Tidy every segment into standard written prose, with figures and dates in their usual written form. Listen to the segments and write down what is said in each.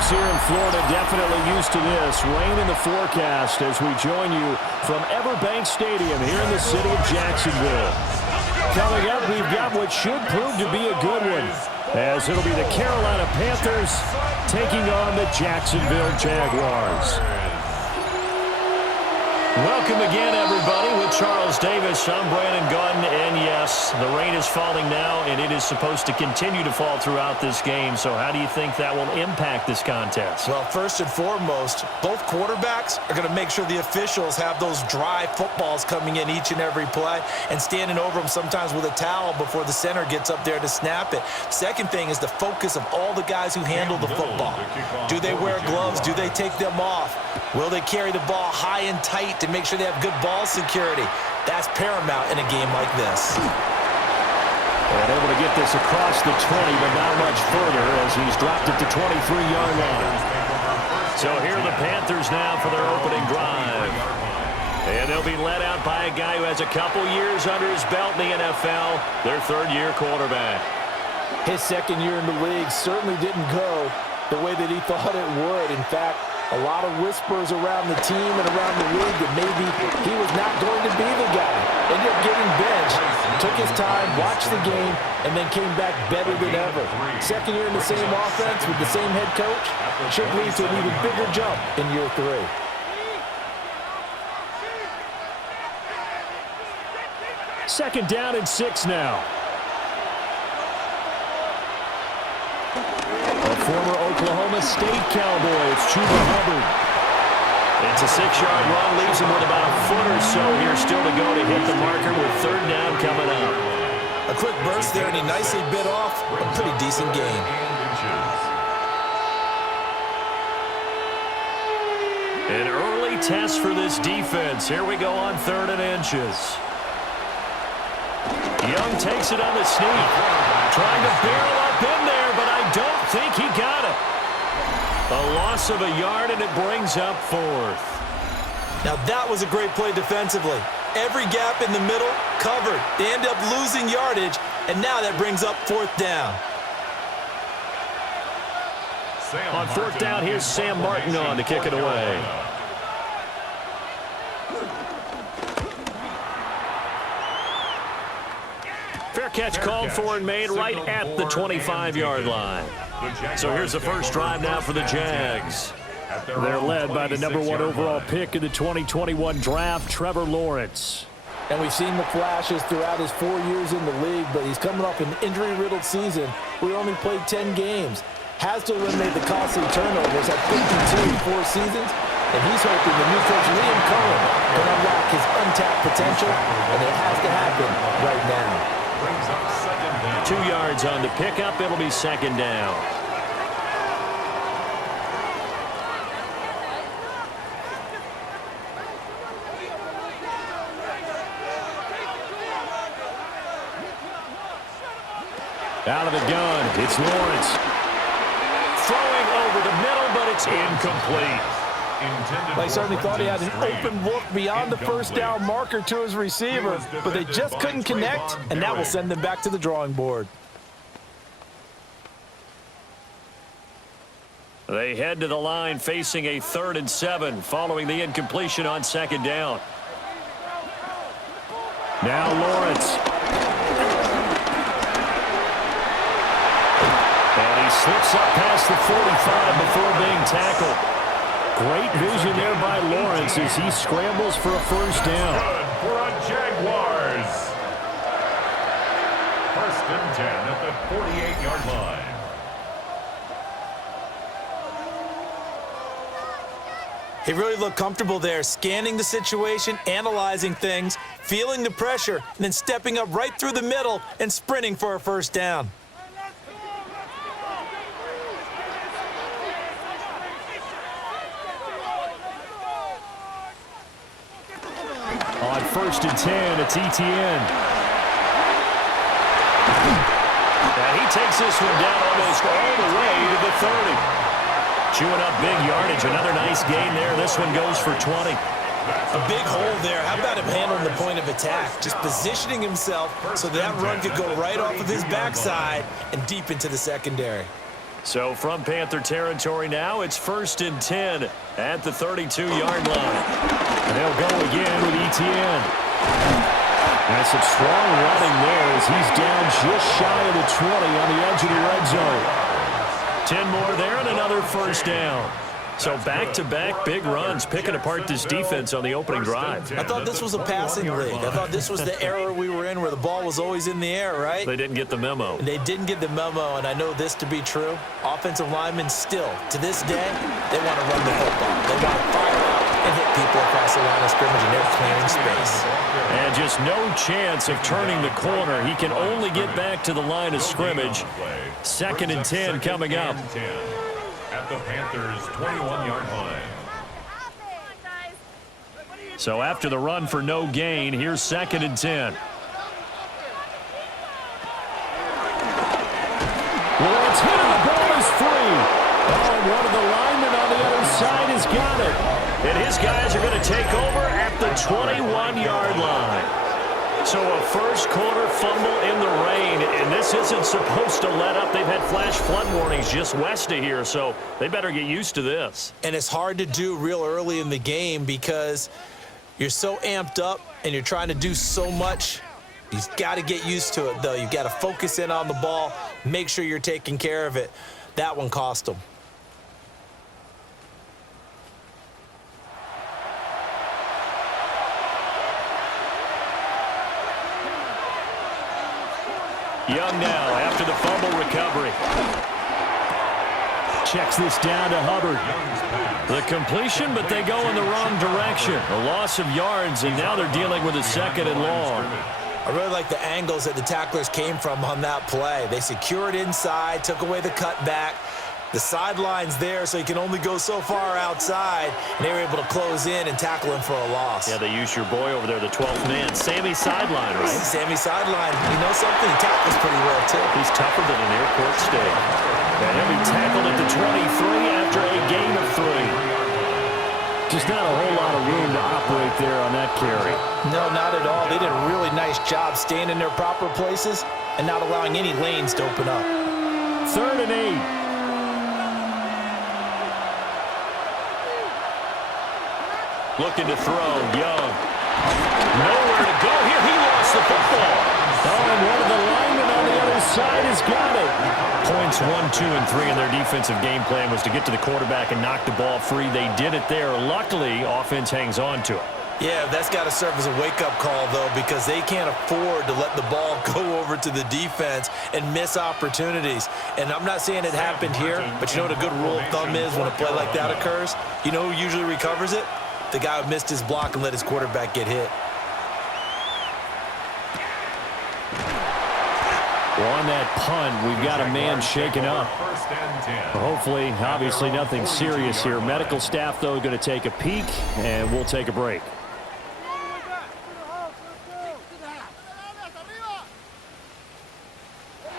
Folks here in Florida definitely used to this. Rain in the forecast as we join you from Everbank Stadium here in the city of Jacksonville. Coming up, we've got what should prove to be a good one, as it'll be the Carolina Panthers taking on the Jacksonville Jaguars. Welcome again, everybody, with Charles Davis. I'm Brandon Gaudin, and yes, the rain is falling now, and it is supposed to continue to fall throughout this game. So how do you think that will impact this contest? Well, first and foremost, both quarterbacks are going to make sure the officials have those dry footballs coming in each and every play and standing over them sometimes with a towel before the center gets up there to snap it. Second thing is the focus of all the guys who handle the football. Do they wear gloves? Do they take them off? Will they carry the ball high and tight to make sure they have good ball security? That's paramount in a game like this. And able to get this across the 20, but not much further as he's dropped it to 23-yard line. So here are the Panthers now for their opening drive. And they'll be led out by a guy who has a couple years under his belt in the NFL, their third-year quarterback. His second year in the league certainly didn't go the way that he thought it would. In fact, a lot of whispers around the team and around the league that maybe he was not going to be the guy. Ended up getting benched, took his time, watched the game, and then came back better than ever. Second year in the same offense with the same head coach should lead to an even bigger jump in year 3. Second down and 6 now. A former Oklahoma State Cowboy, it's Chuba Hubbard. It's a 6-yard run, leaves him with about a foot or so here still to go to hit the marker with third down coming up. A quick burst there, and he nicely bit off a pretty decent gain. An early test for this defense. Here we go on 3rd and inches. Young takes it on the sneak. Trying to barrel up in there, but I don't think he got it. A loss of a yard, and it brings up 4th. Now that was a great play defensively. Every gap in the middle covered. They end up losing yardage, and now that brings up 4th down. On 4th down, here's Sam Martin on to kick it away. Fair catch called for and made right at the 25-yard line. So here's the first drive now for the Jags. They're led by the number 1 overall pick in the 2021 draft, Trevor Lawrence. And we've seen the flashes throughout his 4 years in the league, but he's coming off an injury-riddled season where he only played 10 games. Has to eliminate the costly turnovers at 52 in 4 seasons, and he's hoping the new coach Liam Cohen can unlock his untapped potential, and it has to happen right now. 2 yards on the pickup. It'll be 2nd down. Out of the gun, it's Lawrence. Throwing over the middle, but it's incomplete. They certainly thought he had an open look beyond the first down marker to his receiver, but they just couldn't connect, and that will send them back to the drawing board. They head to the line facing a 3rd and 7 following the incompletion on 2nd down. Now Lawrence. And he slips up past the 45 before being tackled. Great vision there by Lawrence as he scrambles for a first down. For a Jaguars. 1st and 10 at the 48-yard line. He really looked comfortable there, scanning the situation, analyzing things, feeling the pressure, and then stepping up right through the middle and sprinting for a first down. On 1st and 10, it's Etienne. And he takes this one down almost all the way to the 30. Chewing up big yardage. Another nice gain there. This one goes for 20. A big hole there. How about him handling the point of attack? Just positioning himself so that run could go right off of his backside and deep into the secondary. So from Panther territory now, it's 1st and 10 at the 32-yard line. And they'll go again with Etienne. And some strong running there as he's down just shy of the 20 on the edge of the red zone. 10 more there and another first down. So back-to-back big runs, picking apart this defense on the opening drive. I thought this was a passing league. I thought this was the era we were in where the ball was always in the air, right? They didn't get the memo. They didn't get the memo, and I know this to be true. Offensive linemen still, to this day, they want to run the football. They want to fire out and hit people across the line of scrimmage, and they're clearing space. And just no chance of turning the corner. He can only get back to the line of scrimmage. 2nd and 10 coming up. At the Panthers' 21-yard line. So after the run for no gain, here's 2nd and 10. Lawrence hit and the ball is free. Oh, and one of the linemen on the other side has got it. And his guys are going to take over at the 21-yard line. So a first-quarter fumble in the rain, and this isn't supposed to let up. They've had flash flood warnings just west of here, so they better get used to this. And it's hard to do real early in the game because you're so amped up and you're trying to do so much. You've got to get used to it, though. You've got to focus in on the ball, make sure you're taking care of it. That one cost them. Young now after the fumble recovery. Checks this down to Hubbard. The completion, but they go in the wrong direction. A loss of yards, and now they're dealing with a 2nd and long. I really like the angles that the tacklers came from on that play. They secured inside, took away the cutback. The sideline's there, so you can only go so far outside, and they were able to close in and tackle him for a loss. Yeah, they used your boy over there, the 12th man, Sammy Sideline, right? Sammy Sideline. You know something? He tackles pretty well, too. He's tougher than an airport steak. And he'll be tackled at the 23 after a gain of 3. Just not a whole lot of room to operate there on that carry. No, not at all. They did a really nice job staying in their proper places and not allowing any lanes to open up. 3rd and 8. Looking to throw, Young. Nowhere to go here. He lost the football. Oh, and one of the linemen on the other side has got it. Points 1, 2, and 3 in their defensive game plan was to get to the quarterback and knock the ball free. They did it there. Luckily, offense hangs on to it. Yeah, that's got to serve as a wake-up call, though, because they can't afford to let the ball go over to the defense and miss opportunities. And I'm not saying it happened here, but you know what a good rule of thumb is when a play like that occurs? You know who usually recovers it? The guy who missed his block and let his quarterback get hit. Well, on that punt, we've got a man shaken up. Hopefully, obviously nothing serious here. Medical staff, though, going to take a peek, and we'll take a break.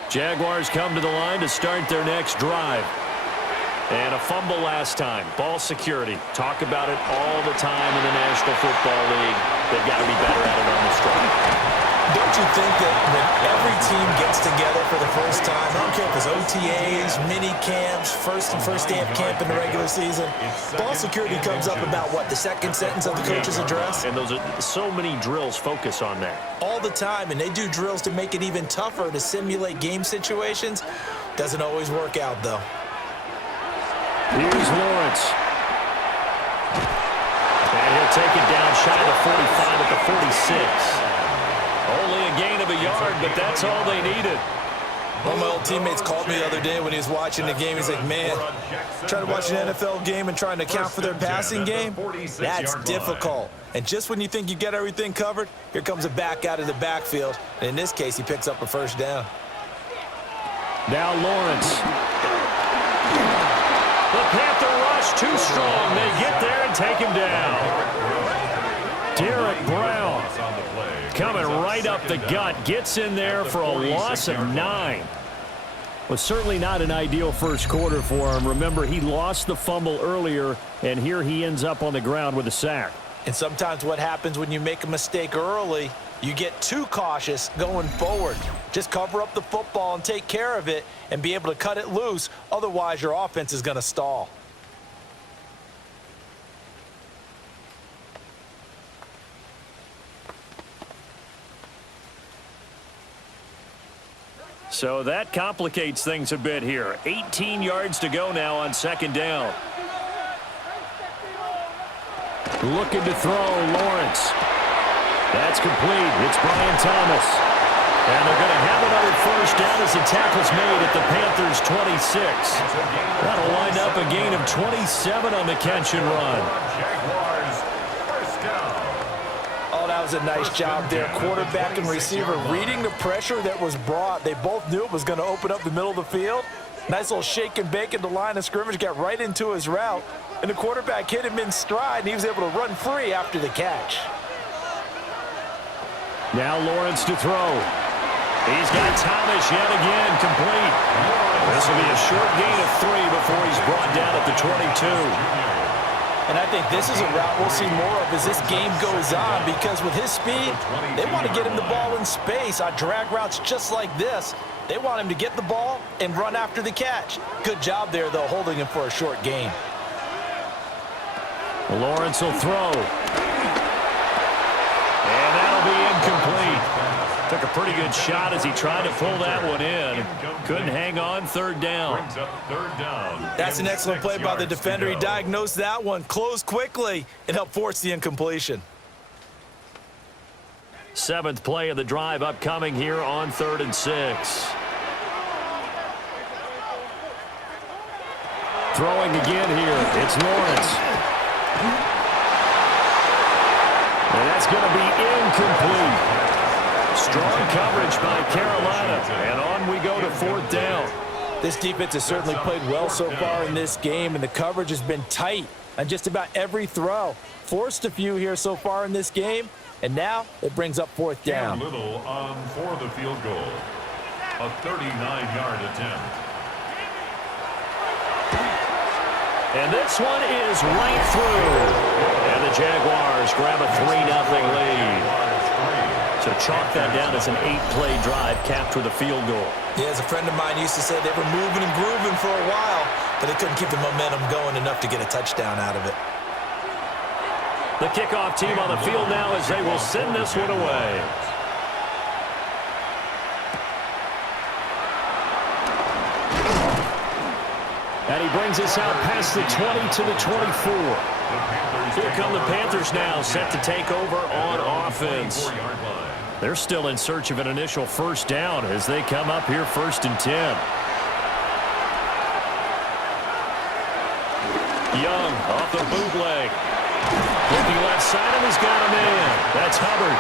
Jaguars come to the line to start their next drive. And a fumble last time. Ball security. Talk about it all the time in the National Football League. They've got to be better at it on this drive. Don't you think that when every team gets together for the first time, I don't care if it's OTAs, mini camps, first day of camp in the regular season, ball security comes up about, what, the second sentence of the coach's address? And those are so many drills focus on that. All the time, and they do drills to make it even tougher to simulate game situations. Doesn't always work out, though. Here's Lawrence. And he'll take it down shy of the 45 at the 46. Only a gain of a yard, but that's all they needed. One of my old teammates called me the other day when he was watching the game. He's like, man, trying to watch an NFL game and trying to account for their passing game, that's difficult. And just when you think you get everything covered, here comes a back out of the backfield. And in this case, he picks up a first down. Now Lawrence. The Panther rush too strong. They get there and take him down. Derek Brown coming right up the gut. Gets in there for a loss of 9. Was certainly not an ideal first quarter for him. Remember, he lost the fumble earlier, and here he ends up on the ground with a sack. And sometimes what happens when you make a mistake early, You get too cautious going forward. Just cover up the football and take care of it and be able to cut it loose. Otherwise, your offense is going to stall. So that complicates things a bit here. 18 yards to go now on second down. Looking to throw, Lawrence. That's complete. It's Brian Thomas. And they're going to have another first down as the tackle's made at the Panthers' 26. That'll wind up a gain of 27 on the catch and run. Jaguars, first down. Oh, that was a nice job there. Quarterback and receiver reading the pressure that was brought. They both knew it was going to open up the middle of the field. Nice little shake and bake at the line of scrimmage, got right into his route. And the quarterback hit him in stride, and he was able to run free after the catch. Now Lawrence to throw. He's got Thomas yet again complete. This will be a short gain of 3 before he's brought down at the 22. And I think this is a route we'll see more of as this game goes on, because with his speed, they want to get him the ball in space on drag routes just like this. They want him to get the ball and run after the catch. Good job there, though, holding him for a short gain. Lawrence will throw. And that'll be incomplete. Took a pretty good shot as he tried to pull that one in. Couldn't hang on third down. Brings up third down. That's an excellent play by the defender. He diagnosed that one, closed quickly, and helped force the incompletion. 7th play of the drive upcoming here on 3rd and 6. Throwing again here. It's Lawrence. And that's going to be incomplete. Strong coverage by Carolina. And on we go to 4th down. This defense has certainly played well so far in this game, and the coverage has been tight on just about every throw. Forced a few here so far in this game, and now it brings up 4th down. Little on for the field goal. A 39-yard attempt. And this one is right through. And the Jaguars grab a 3-0 lead. So chalk that down as an 8-play drive capped with a field goal. Yeah, as a friend of mine used to say, they were moving and grooving for a while, but they couldn't keep the momentum going enough to get a touchdown out of it. The kickoff team on the field now as they will send this one away. And he brings us out past the 20 to the 24. Here come the Panthers now, set to take over on offense. They're still in search of an initial first down as they come up here 1st and 10. Young off the bootleg. Looking left side, and he's got a man. That's Hubbard.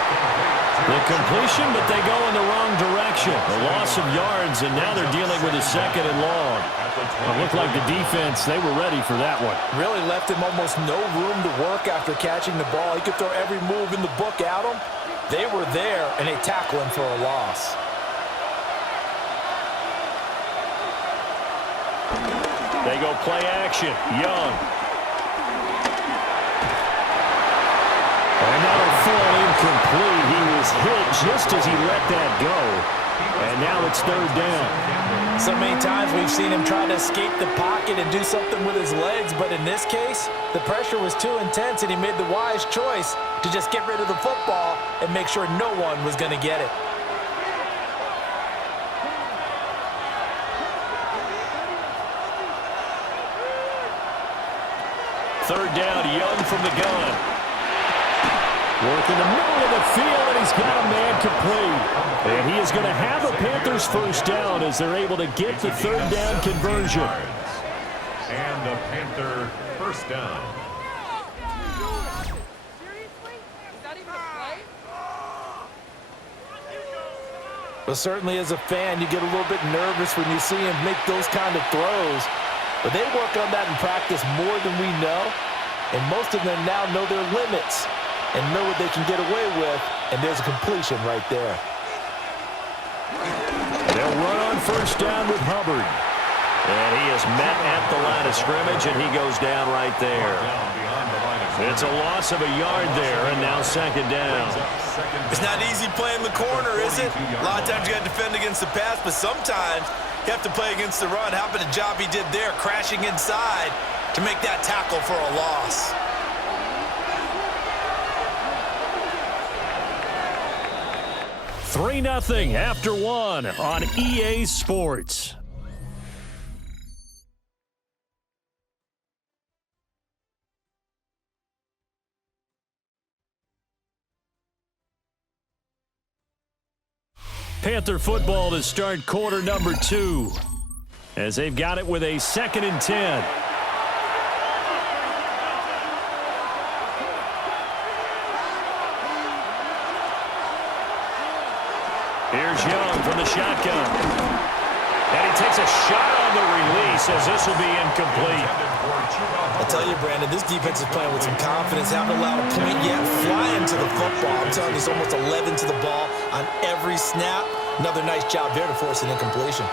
The completion, but they go in the wrong direction. A loss of yards, and now they're dealing with a 2nd and long. It looked like the defense, they were ready for that one. Really left him almost no room to work after catching the ball. He could throw every move in the book at him. They were there, and they tackle him for a loss. They go play action. Young. And that'll fall incomplete. He was hit just as he let that go. And now it's 3rd down. So many times we've seen him try to escape the pocket and do something with his legs, but in this case, the pressure was too intense, and he made the wise choice to just get rid of the football and make sure no one was going to get it. Third down, Young from the gun. Working the middle of the field, and he's got a man complete. And he is going to have a Panthers first down as they're able to get the 3rd down conversion. And the Panther first down. But certainly as a fan, you get a little bit nervous when you see him make those kind of throws. But they work on that in practice more than we know. And most of them now know their limits and know what they can get away with. And there's a completion right there. They'll run on first down with Hubbard. And he is met at the line of scrimmage, and he goes down right there. It's a loss of a yard there, and now second down. It's not easy playing the corner, is it? A lot of times you got to defend against the pass, but sometimes you have to play against the run. How about the job he did there, crashing inside to make that tackle for a loss? Three 0 after one on EA Sports. Panther football to start quarter number 2 as they've got it with a 2nd and 10. Here's Young from the shotgun. And he takes a shot on the release as this will be incomplete. I tell you, Brandon, this defense is playing with some confidence. Haven't allowed a point yet. Flying to the football. I'm telling you, it's almost 11 to the ball on every snap. Another nice job there to force an incompletion.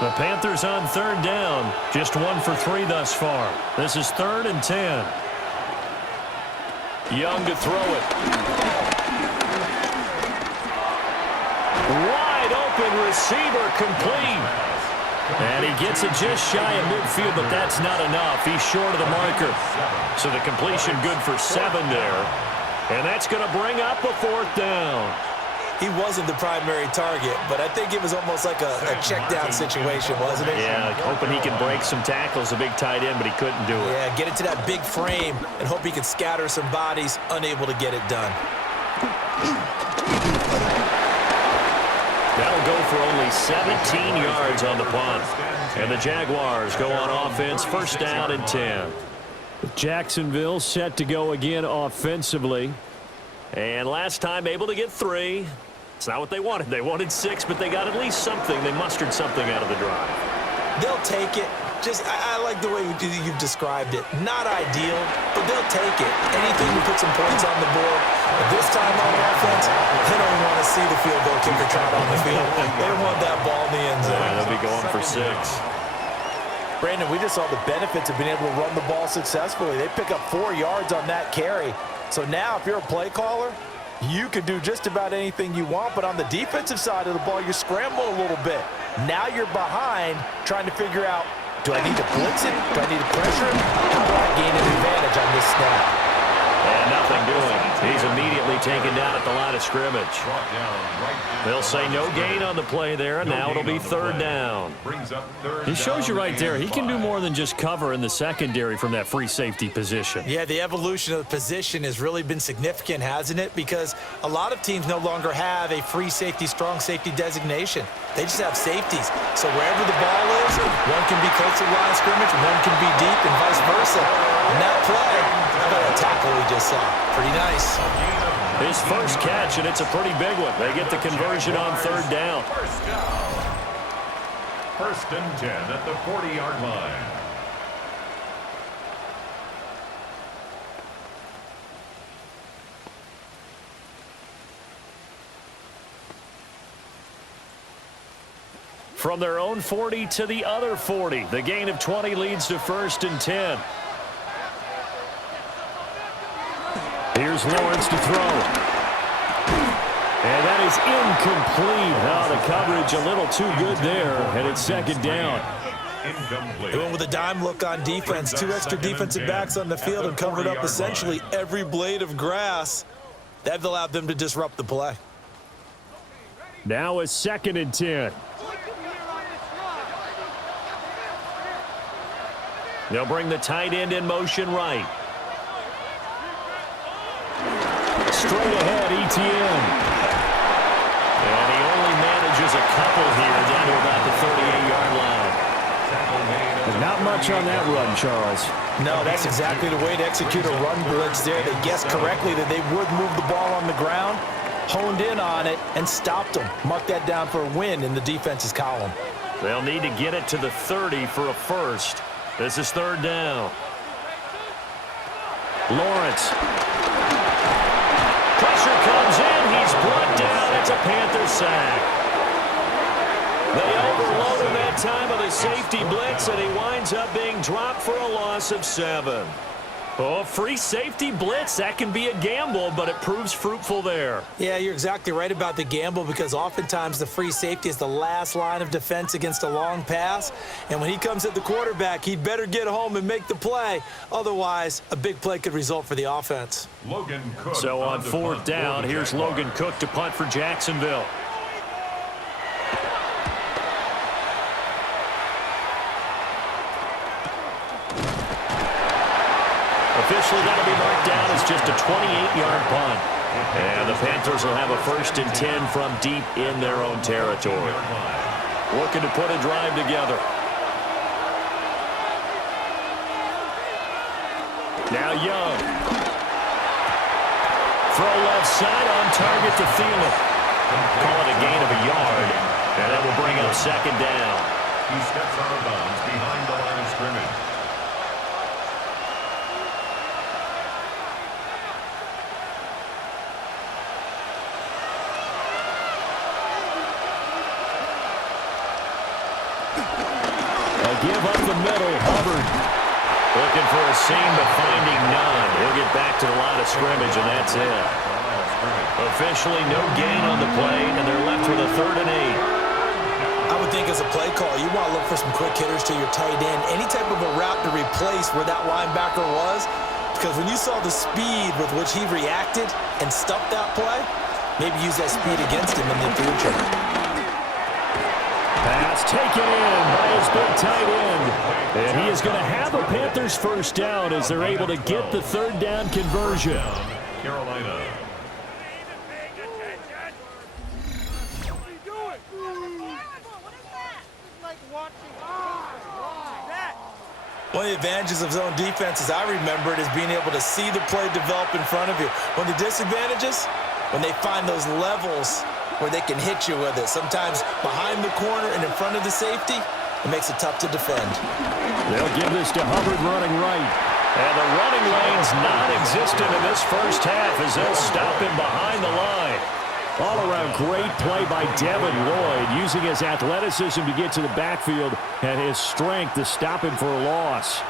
The Panthers on 3rd down. Just 1 for 3 thus far. This is 3rd and 10. Young to throw it. Wide open receiver complete. And he gets it just shy of midfield, but that's not enough. He's short of the marker. So the completion good for 7 there. And that's going to bring up a 4th down. He wasn't the primary target, but I think it was almost like a check down situation, wasn't it? Yeah, hoping he could break some tackles, a big tight end, but he couldn't do it. Yeah, get it to that big frame and hope he could scatter some bodies, unable to get it done. That'll go for only 17 yards on the punt. And the Jaguars go on offense, 1st down and 10. Jacksonville set to go again offensively. And last time able to get 3. It's not what they wanted. They wanted 6, but they got at least something. They mustered something out of the drive. They'll take it. I like the way you've described it. Not ideal, but they'll take it. Anything to put some points on the board. But this time on offense, they don't want to see the field goal kicker trot on the field. They want that ball in the end zone. Yeah, they'll be going for 6. Brandon, we just saw the benefits of being able to run the ball successfully. They pick up 4 yards on that carry. So now if you're a play caller, you can do just about anything you want. But on the defensive side of the ball, you're scrambling a little bit. Now you're behind trying to figure out, do I need to blitz it? Do I need to pressure it? How do I gain an advantage on this snap? And nothing doing. He's immediately taken down at the line of scrimmage. They'll say no gain on the play there, and now it'll be 3rd down. He shows you right there, he can do more than just cover in the secondary from that free safety position. Yeah, the evolution of the position has really been significant, hasn't it? Because a lot of teams no longer have a free safety, strong safety designation. They just have safeties. So wherever the ball is, one can be close to the line of scrimmage, one can be deep, and vice versa. And that play, how about that tackle we just saw? Pretty nice. His first catch, and it's a pretty big one. They get the conversion on 3rd down. 1st and 10 at the 40-yard line. From their own 40 to the other 40. The gain of 20 leads to 1st and 10. Here's Lawrence to throw. And that is incomplete. Now the coverage a little too good there, and it's 2nd down. They went with a dime look on defense. 2 extra defensive backs on the field and covered up essentially every blade of grass. That allowed them to disrupt the play. Now a 2nd and 10. They'll bring the tight end in motion right. Straight ahead, ETN. And he only manages a couple here down to about the 38-yard line. Not much on that run, Charles. No, that's exactly the way to execute a run blitz there. They guessed correctly that they would move the ball on the ground, honed in on it, and stopped them. Mark that down for a win in the defense's column. They'll need to get it to the 30 for a first. This is 3rd down. Lawrence. Pressure comes in. He's brought down. It's a Panther sack. They overload him that time of the safety blitz, and he winds up being dropped for a loss of 7. Oh, free safety blitz. That can be a gamble, but it proves fruitful there. Yeah, you're exactly right about the gamble because oftentimes the free safety is the last line of defense against a long pass. And when he comes at the quarterback, he'd better get home and make the play. Otherwise, a big play could result for the offense. Logan Cook. So on fourth down, here's Logan Cook to punt for Jacksonville. Officially, that'll be marked down as just a 28-yard punt. And the Panthers will have a 1st and 10 from deep in their own territory. Looking to put a drive together. Now Young. Throw left side on target to Thielen. Call it a gain of a yard. And that will bring up 2nd down. He steps out of bounds behind the line of scrimmage. Give up the middle, Hubbard. Looking for a seam, but finding none. He'll get back to the line of scrimmage, and that's it. Officially no gain on the play, and they're left with a 3rd and 8. I would think as a play call, you want to look for some quick hitters to your tight end. Any type of a route to replace where that linebacker was, because when you saw the speed with which he reacted and stuffed that play, maybe use that speed against him in the future. Pass taken in by his big tight end. And he is going to have a Panthers 1st down as they're able to get the 3rd down conversion. Carolina. One of the advantages of zone defense, as I remember it, is being able to see the play develop in front of you. One of the disadvantages, when they find those levels where they can hit you with it. Sometimes behind the corner and in front of the safety, it makes it tough to defend. They'll give this to Hubbard running right. And the running lane's non-existent in this 1st half as they'll stop him behind the line. All-around great play by Devin Lloyd, using his athleticism to get to the backfield and his strength to stop him for a loss.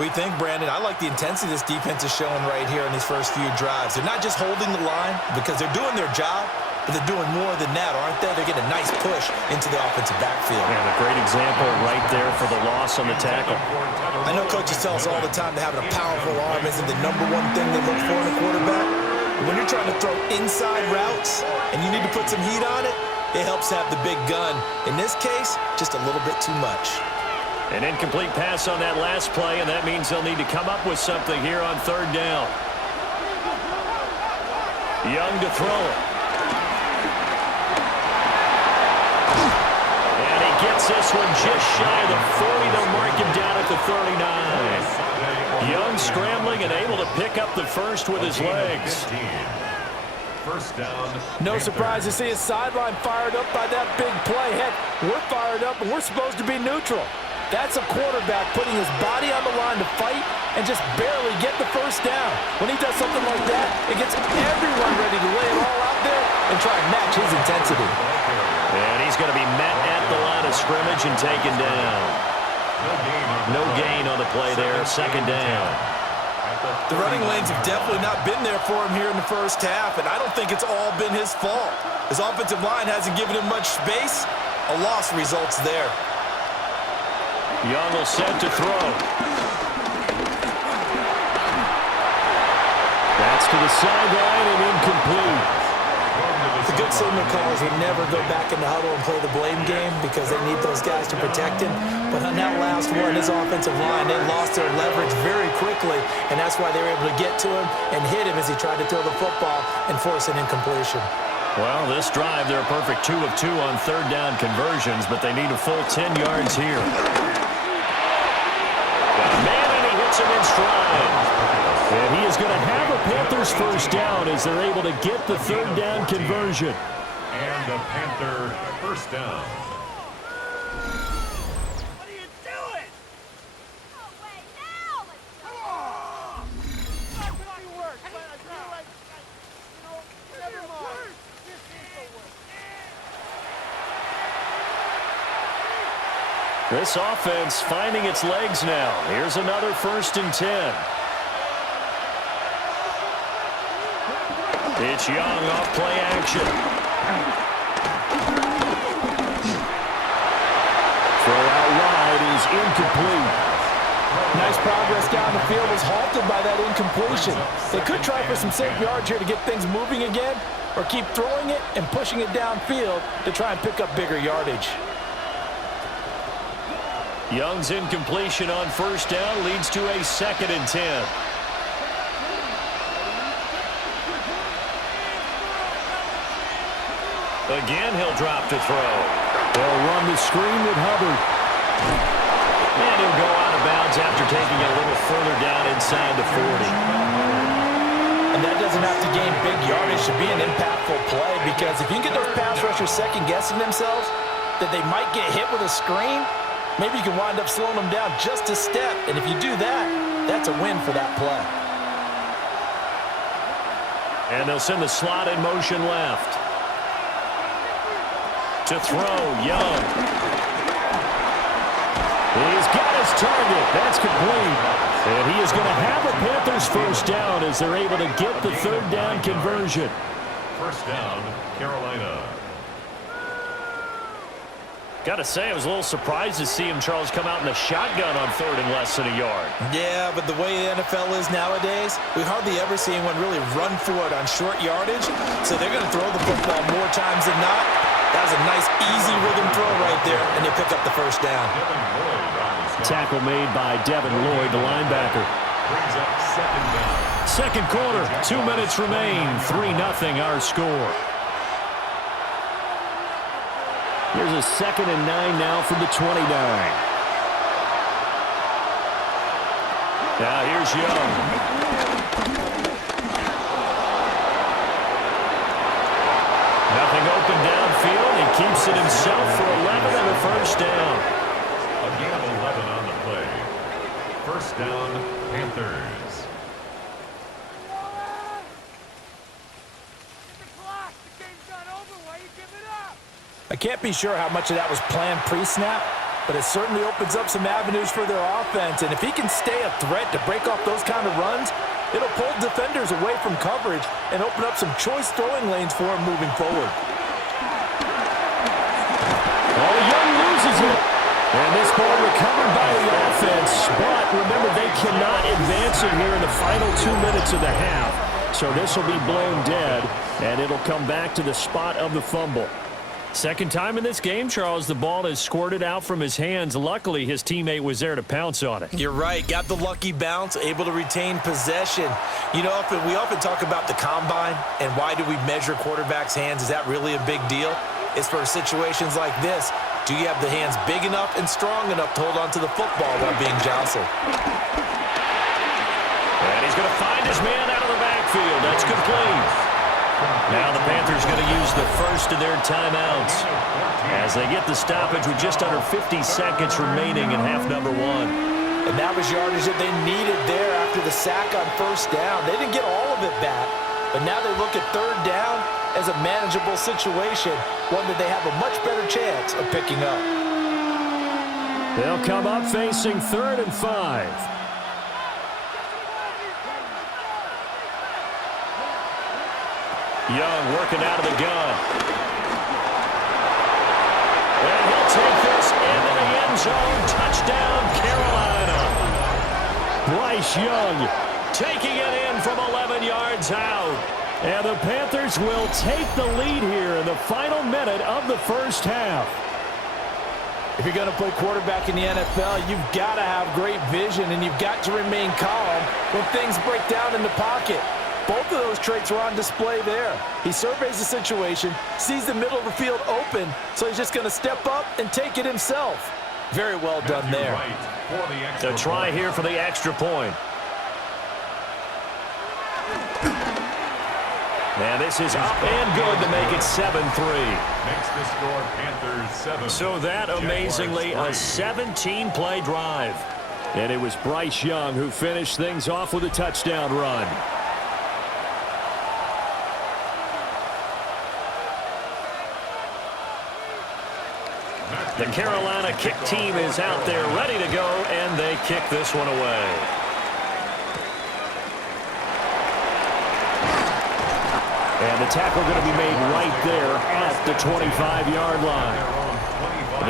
We think, Brandon, I like the intensity this defense is showing right here in these first few drives. They're not just holding the line because they're doing their job, but they're doing more than that, aren't they? They're getting a nice push into the offensive backfield. And a great example right there for the loss on the tackle. I know coaches tell us all the time that having a powerful arm isn't the #1 thing they look for in a quarterback. But when you're trying to throw inside routes and you need to put some heat on it, it helps have the big gun. In this case, just a little bit too much. An incomplete pass on that last play, and that means they'll need to come up with something here on 3rd down. Young to throw it. And he gets this one just shy of the 40. They'll mark him down at the 39. Young scrambling and able to pick up the 1st with his legs. 1st down. No surprise to see his sideline fired up by that big play. Heck, we're fired up, and we're supposed to be neutral. That's a quarterback putting his body on the line to fight and just barely get the 1st down. When he does something like that, it gets everyone ready to lay it all out there and try and match his intensity. And he's going to be met at the line of scrimmage and taken down. No gain on the play there, 2nd down. The running lanes have definitely not been there for him here in the 1st half, and I don't think it's all been his fault. His offensive line hasn't given him much space. A loss results there. Young will set to throw. That's to the sideline and incomplete. The good signal callers would never go back in the huddle and play the blame game because they need those guys to protect him. But on that last one, his offensive line, they lost their leverage very quickly, and that's why they were able to get to him and hit him as he tried to throw the football and force an incompletion. Well, this drive, they're a perfect 2 of 2 on 3rd down conversions, but they need a full 10 yards here. Man, and he hits him in stride. And he is going to have a Panthers 1st down as they're able to get the 3rd down conversion. And the Panther 1st down. What are you doing? No way now! Come on! Never mind. This is the work. This offense finding its legs now. Here's another 1st and 10. It's Young off play action. Throw out wide is incomplete. Nice progress down the field was halted by that incompletion. They could try for some safe yards here to get things moving again, or keep throwing it and pushing it downfield to try and pick up bigger yardage. Young's incompletion on first down leads to a 2nd and 10. Again, he'll drop to throw. They'll run the screen with Hubbard. And he'll go out of bounds after taking it a little further down inside the 40. And that doesn't have to gain big yardage to be an impactful play, because if you can get those pass rushers second-guessing themselves that they might get hit with a screen, maybe you can wind up slowing them down just a step. And if you do that, that's a win for that play. And they'll send the slot in motion left. To throw, Young. He's got his target. That's complete. And he is going to have a Panthers first down as they're able to get the 3rd down conversion. First down, Carolina. Got to say, I was a little surprised to see him, Charles, come out in a shotgun on 3rd and less than a yard. Yeah, but the way the NFL is nowadays, we hardly ever see anyone really run for it on short yardage. So they're going to throw the football more times than not. That was a nice, easy rhythm throw right there, and they pick up the first down. Tackle made by Devin Lloyd, the linebacker. Brings up 2nd down. 2nd quarter, 2 minutes remain. 3-0 our score. Here's a 2nd and 9 now from the 29. Now here's Young. Nothing open downfield. He keeps it himself for 11 and a first down. A gain of 11 on the play. First down, Panthers. I can't be sure how much of that was planned pre-snap, but it certainly opens up some avenues for their offense. And if he can stay a threat to break off those kind of runs, it'll pull defenders away from coverage and open up some choice throwing lanes for him moving forward. Oh, Young loses it. And this ball recovered by the offense. But remember, they cannot advance it here in the final 2 minutes of the half. So this will be blown dead, and it'll come back to the spot of the fumble. Second time in this game, Charles, the ball has squirted out from his hands. Luckily, his teammate was there to pounce on it. You're right. Got the lucky bounce, able to retain possession. You know, we often talk about the combine and why do we measure quarterbacks' hands. Is that really a big deal? It's for situations like this. Do you have the hands big enough and strong enough to hold on to the football while being jostled? And he's going to find his man out of the backfield. That's complete. Now the Panthers going to use the first of their timeouts as they get the stoppage with just under 50 seconds remaining in half number 1. And that was yardage that they needed there after the sack on first down. They didn't get all of it back, but now they look at 3rd down as a manageable situation, one that they have a much better chance of picking up. They'll come up facing 3rd and 5. Young working out of the gun. And he'll take this into the end zone. Touchdown, Carolina. Bryce Young taking it in from 11 yards out. And the Panthers will take the lead here in the final minute of the first half. If you're going to play quarterback in the NFL, you've got to have great vision, and you've got to remain calm when things break down in the pocket. Both of those traits were on display there. He surveys the situation, sees the middle of the field open, so he's just going to step up and take it himself. Very well done there. The try here for the extra point. And this is up and good to make it 7-3. Makes the score Panthers 7. So that, amazingly, a 17-play drive. And it was Bryce Young who finished things off with a touchdown run. The Carolina kick team is out there ready to go, and they kick this one away. And the tackle going to be made right there at the 25-yard line.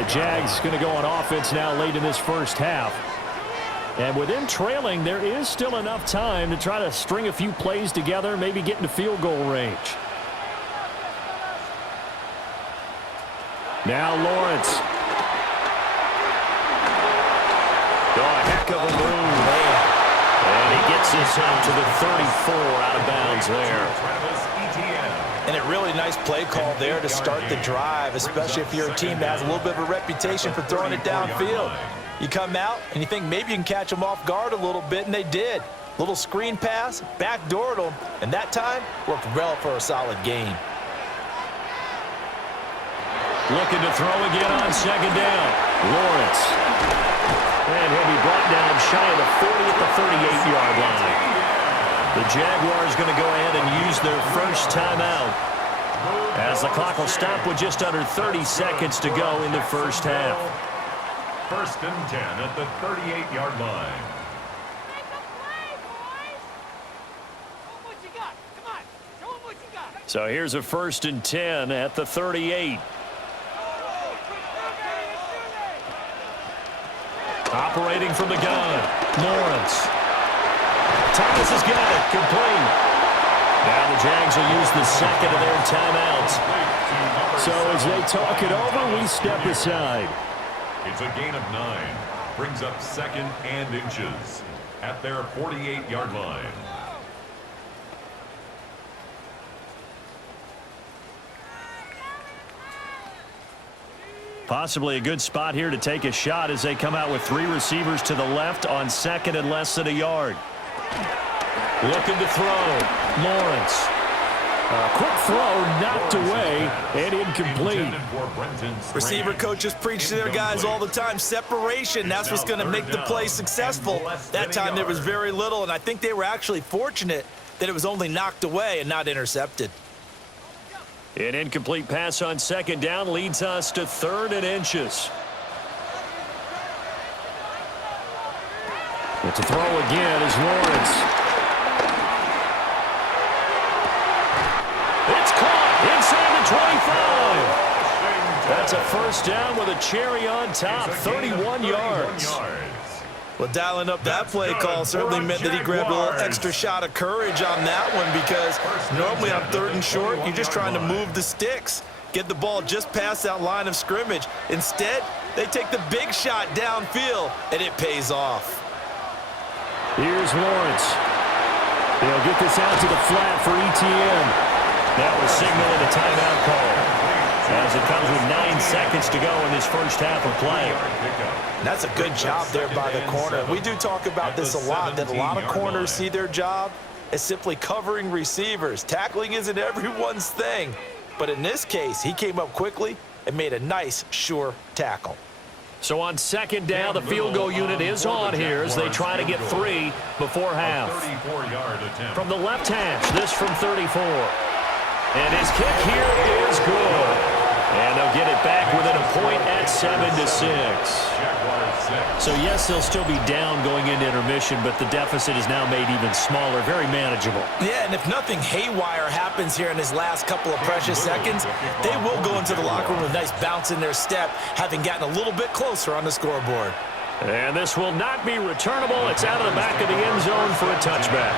The Jags going to go on offense now late in this first half. And with them trailing, there is still enough time to try to string a few plays together, maybe get into field goal range. Now Lawrence. Oh, a heck of a move. And he gets this out to the 34 out of bounds there. And a really nice play call there to start the drive, especially if you're a team that has a little bit of a reputation for throwing it downfield. You come out and you think maybe you can catch them off guard a little bit, and they did. Little screen pass, backdoored them, and that time worked well for a solid gain. Looking to throw again on second down. Lawrence. And he'll be brought down shy of the 40 at the 38-yard line. The Jaguars going to go ahead and use their first timeout, as the clock will stop with just under 30 seconds to go in the first half. First and 10 at the 38-yard line. Make a play, boys! Show 'em what you got. Come on, show 'em what you got. So here's a first and 10 at the 38. Operating from the gun, Lawrence. Thomas has got it, complete. Now the Jags will use the second of their timeouts. So as they talk it over, we step aside. It's a gain of 9. Brings up second and inches at their 48-yard line. Possibly a good spot here to take a shot as they come out with 3 receivers to the left on second and less than a yard. Looking to throw. Lawrence. Quick throw, knocked away, and incomplete. Receiver coaches preach to their guys all the time. Separation, that's what's going to make the play successful. That time there was very little, and I think they were actually fortunate that it was only knocked away and not intercepted. An incomplete pass on second down leads us to third and inches. And to throw again is Lawrence. It's caught inside the 25. That's a first down with a cherry on top, 31 yards. Well, dialing up that play call certainly meant that he grabbed a little extra shot of courage on that one, because normally on third and short, you're just trying to move the sticks, get the ball just past that line of scrimmage. Instead, they take the big shot downfield, and it pays off. Here's Lawrence. They'll get this out to the flat for ETN. That was signaling a timeout call, as it comes with 9 seconds to go in this first half of play. And that's a good job there by the corner. We do talk about this a lot, that a lot of corners see their job as simply covering receivers. Tackling isn't everyone's thing. But in this case, he came up quickly and made a nice, sure tackle. So on second down, the field goal unit is on here as they try to get 3 before half. From the left hash, this from 34. And his kick here is good. And they'll get it back within a point at 7-6. So yes, they'll still be down going into intermission, but the deficit is now made even smaller, very manageable. Yeah, and if nothing haywire happens here in his last couple of precious seconds, they will go into the locker room with a nice bounce in their step, having gotten a little bit closer on the scoreboard. And this will not be returnable. It's out of the back of the end zone for a touchback.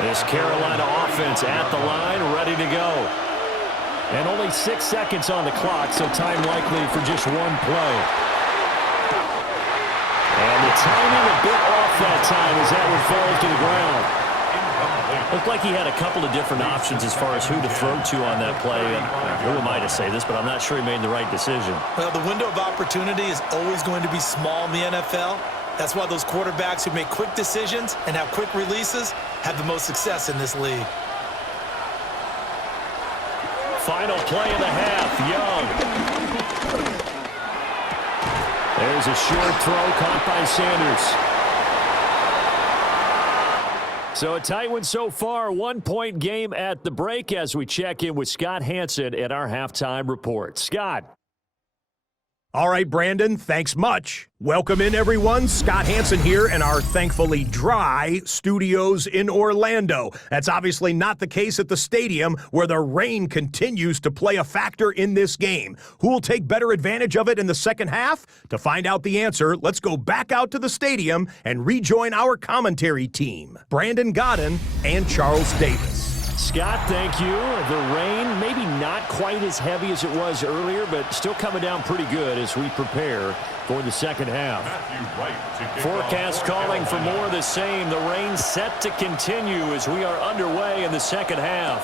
This Carolina offense at the line, ready to go. And only 6 seconds on the clock, so time likely for just one play. And the timing a bit off that time as that one falls to the ground. Looked like he had a couple of different options as far as who to throw to on that play. And who am I to say this, but I'm not sure he made the right decision. Well, the window of opportunity is always going to be small in the NFL. That's why those quarterbacks who make quick decisions and have quick releases have the most success in this league. Final play of the half, Young. There's a short throw caught by Sanders. So a tight one so far, 1-point game at the break as we check in with Scott Hansen at our halftime report. Scott. All right, Brandon, thanks much. Welcome in, everyone. Scott Hansen here in our thankfully dry studios in Orlando. That's obviously not the case at the stadium, where the rain continues to play a factor in this game. Who will take better advantage of it in the second half? To find out the answer, let's go back out to the stadium and rejoin our commentary team, Brandon Godden and Charles Davis. Scott, thank you. The rain, maybe not quite as heavy as it was earlier, but still coming down pretty good as we prepare for the second half. Forecast calling for more of the same. The rain set to continue as we are underway in the second half.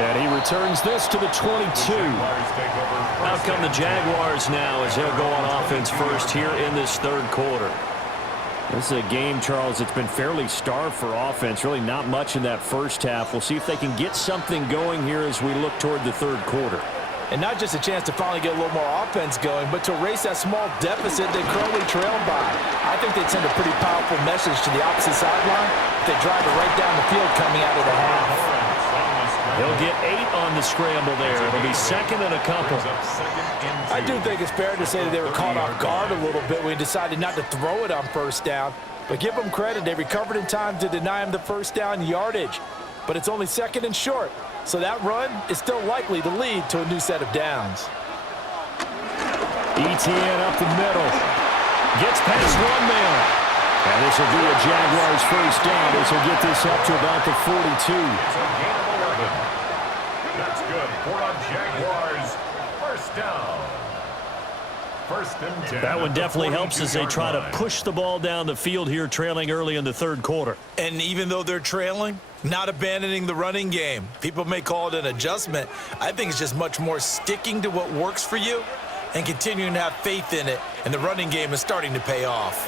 And he returns this to the 22. Out come the Jaguars now as they'll go on offense first here in this third quarter. This is a game, Charles, that's been fairly starved for offense. Really not much in that first half. We'll see if they can get something going here as we look toward the third quarter. And not just a chance to finally get a little more offense going, but to erase that small deficit they currently trailed by. I think they'd send a pretty powerful message to the opposite sideline if they drive it right down the field coming out of the half. They'll get 8 on the scramble there. It'll be second and a couple. I do think it's fair to say that they were caught off guard a little bit when he decided not to throw it on first down. But give them credit. They recovered in time to deny him the first down yardage. But it's only second and short. So that run is still likely to lead to a new set of downs. ETN up the middle. Gets past one man. And this will be a Jaguars first down. This will get this up to about the 42. That's good for a Jaguars first down. First and 10. That one definitely helps as they try to push the ball down the field here, trailing early in the third quarter. And even though they're trailing, not abandoning the running game. People may call it an adjustment. I think it's just much more sticking to what works for you and continuing to have faith in it. And the running game is starting to pay off.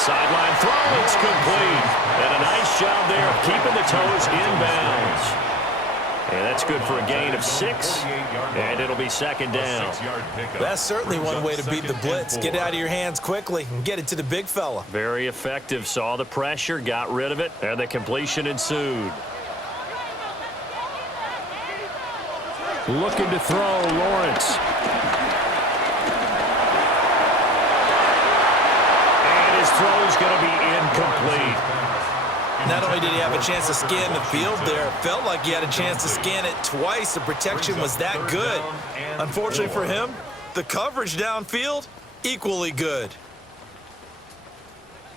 Sideline throw, it's complete. And a nice job there of keeping the toes inbounds. And that's good for a gain of 6. And it'll be second down. That's certainly one way to beat the blitz. Get it out of your hands quickly and get it to the big fella. Very effective. Saw the pressure, got rid of it, and the completion ensued. Looking to throw, Lawrence. And his throw's going to be incomplete. Not only did he have a chance to scan the field there, it felt like he had a chance to scan it twice. The protection was that good. Unfortunately for him, the coverage downfield, equally good.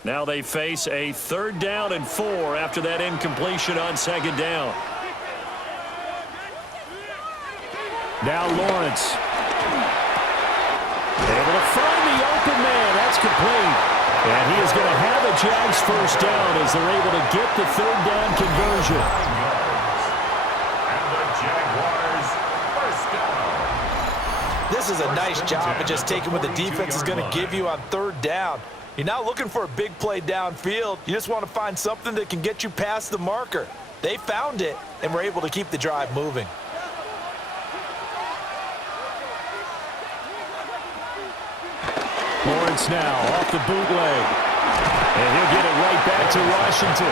Now they face a 3rd down and 4 after that incompletion on second down. Now Lawrence. Able to find the open man. That's complete. And he is going to have a Jags first down as they're able to get the 3rd down conversion. And the Jaguars first down. This is a nice job of just taking what the defense is going to give you on 3rd down. You're not looking for a big play downfield. You just want to find something that can get you past the marker. They found it and were able to keep the drive moving. Lawrence now off the bootleg. And he'll get it right back to Washington.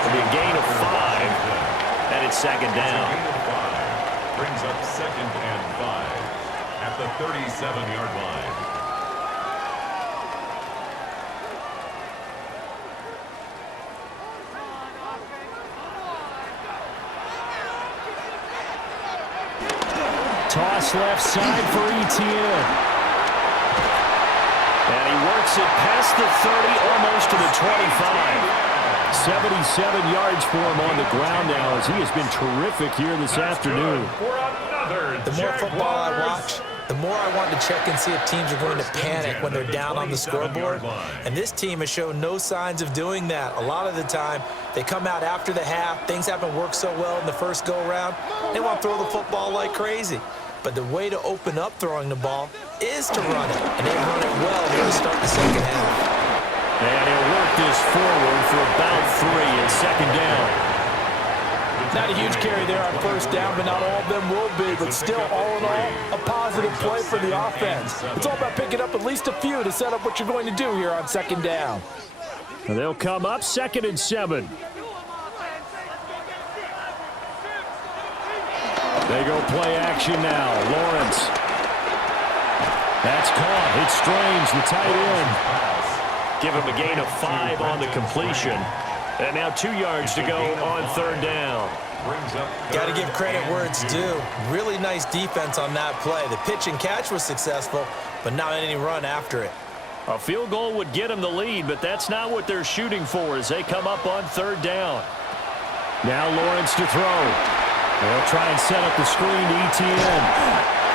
It'll be a gain of 5. And it's second down. Brings up second and 5 at the 37-yard line. Toss left side for ETN. And he works it past the 30, almost to the 25. 77 yards for him on the ground now as he has been terrific here this afternoon. The more football I watch, the more I want to check and see if teams are going to panic when they're down on the scoreboard. And this team has shown no signs of doing that. A lot of the time, they come out after the half. Things haven't worked so well in the first go-around. They want to throw the football like crazy. But the way to open up throwing the ball is to run it. And they run it well here to start the second half. And he'll work this forward for about 3 and second down. Not a huge carry there on first down, but not all of them will be. But still, all in all, a positive play for the offense. It's all about picking up at least a few to set up what you're going to do here on second down. And they'll come up 2nd and 7. They go play action now. Lawrence. That's caught. It's Strange, the tight end. Give him a gain of 5 on the completion. And now 2 yards to go on third down. Got to give credit where it's due. Really nice defense on that play. The pitch and catch was successful, but not any run after it. A field goal would get them the lead, but that's not what they're shooting for as they come up on third down. Now Lawrence to throw. They'll try and set up the screen to ETN.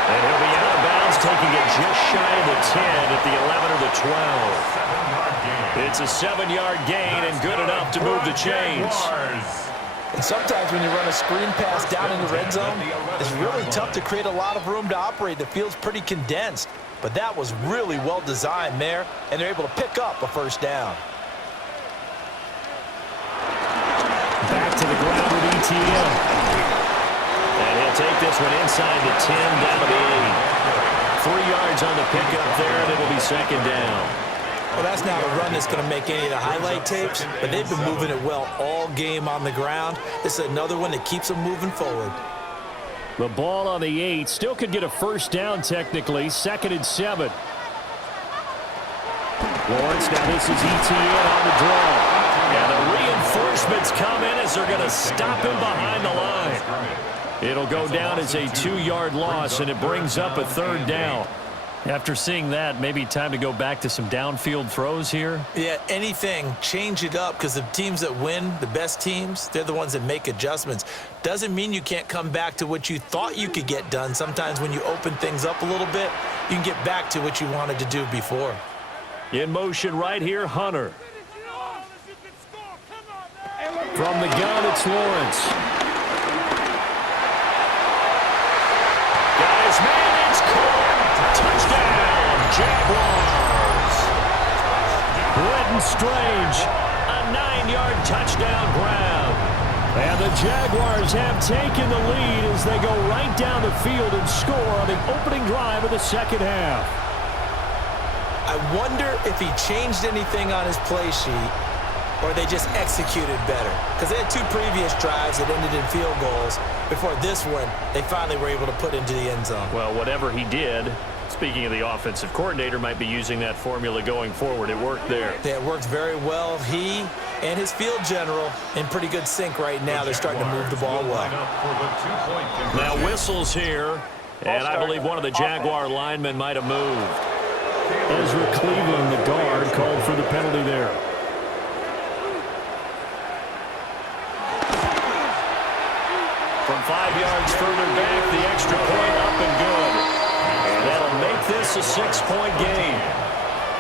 And he'll be out of bounds, taking it just shy of the 10 at the 11 or the 12. It's a 7-yard gain and good enough to move the chains. And sometimes when you run a screen pass down in the red zone, it's really tough to create a lot of room to operate. The field's pretty condensed. But that was really well designed there, and they're able to pick up a first down. Back to the ground with ETN. And he'll take this one inside the 10, down to the 8. 3 yards on the pickup there, and it'll be second down. Well, that's not a run that's going to make any of the highlight tapes, but they've been moving it well all game on the ground. This is another one that keeps them moving forward. The ball on the 8. Still could get a first down technically. 2nd and 7. Lawrence, now this is ETN on the draw. And the reinforcements come in as they're going to stop him behind the line. It'll go down as a 2-yard loss, and it brings up a third down. After seeing that, maybe time to go back to some downfield throws here. Yeah, anything. Change it up because the teams that win, the best teams, they're the ones that make adjustments. Doesn't mean you can't come back to what you thought you could get done. Sometimes when you open things up a little bit, you can get back to what you wanted to do before. In motion right here, Hunter. From the gun, it's Lawrence. Got his man, it's caught. Touchdown, Jaguars. Brenton Strange, a 9-yard touchdown grab. And the Jaguars have taken the lead as they go right down the field and score on the opening drive of the second half. I wonder if he changed anything on his play sheet or they just executed better. Because they had 2 previous drives that ended in field goals. Before this one, they finally were able to put into the end zone. Well, whatever he did, speaking of the offensive coordinator, might be using that formula going forward. It worked there. Yeah, it worked very well. He and his field general in pretty good sync right now. They're starting to move the ball well. Now whistles here, and I believe one of the Jaguar linemen might have moved. Ezra Cleveland, the guard, called for the penalty there. From 5 yards further back, the extra point up and good. And that'll make this a 6-point game.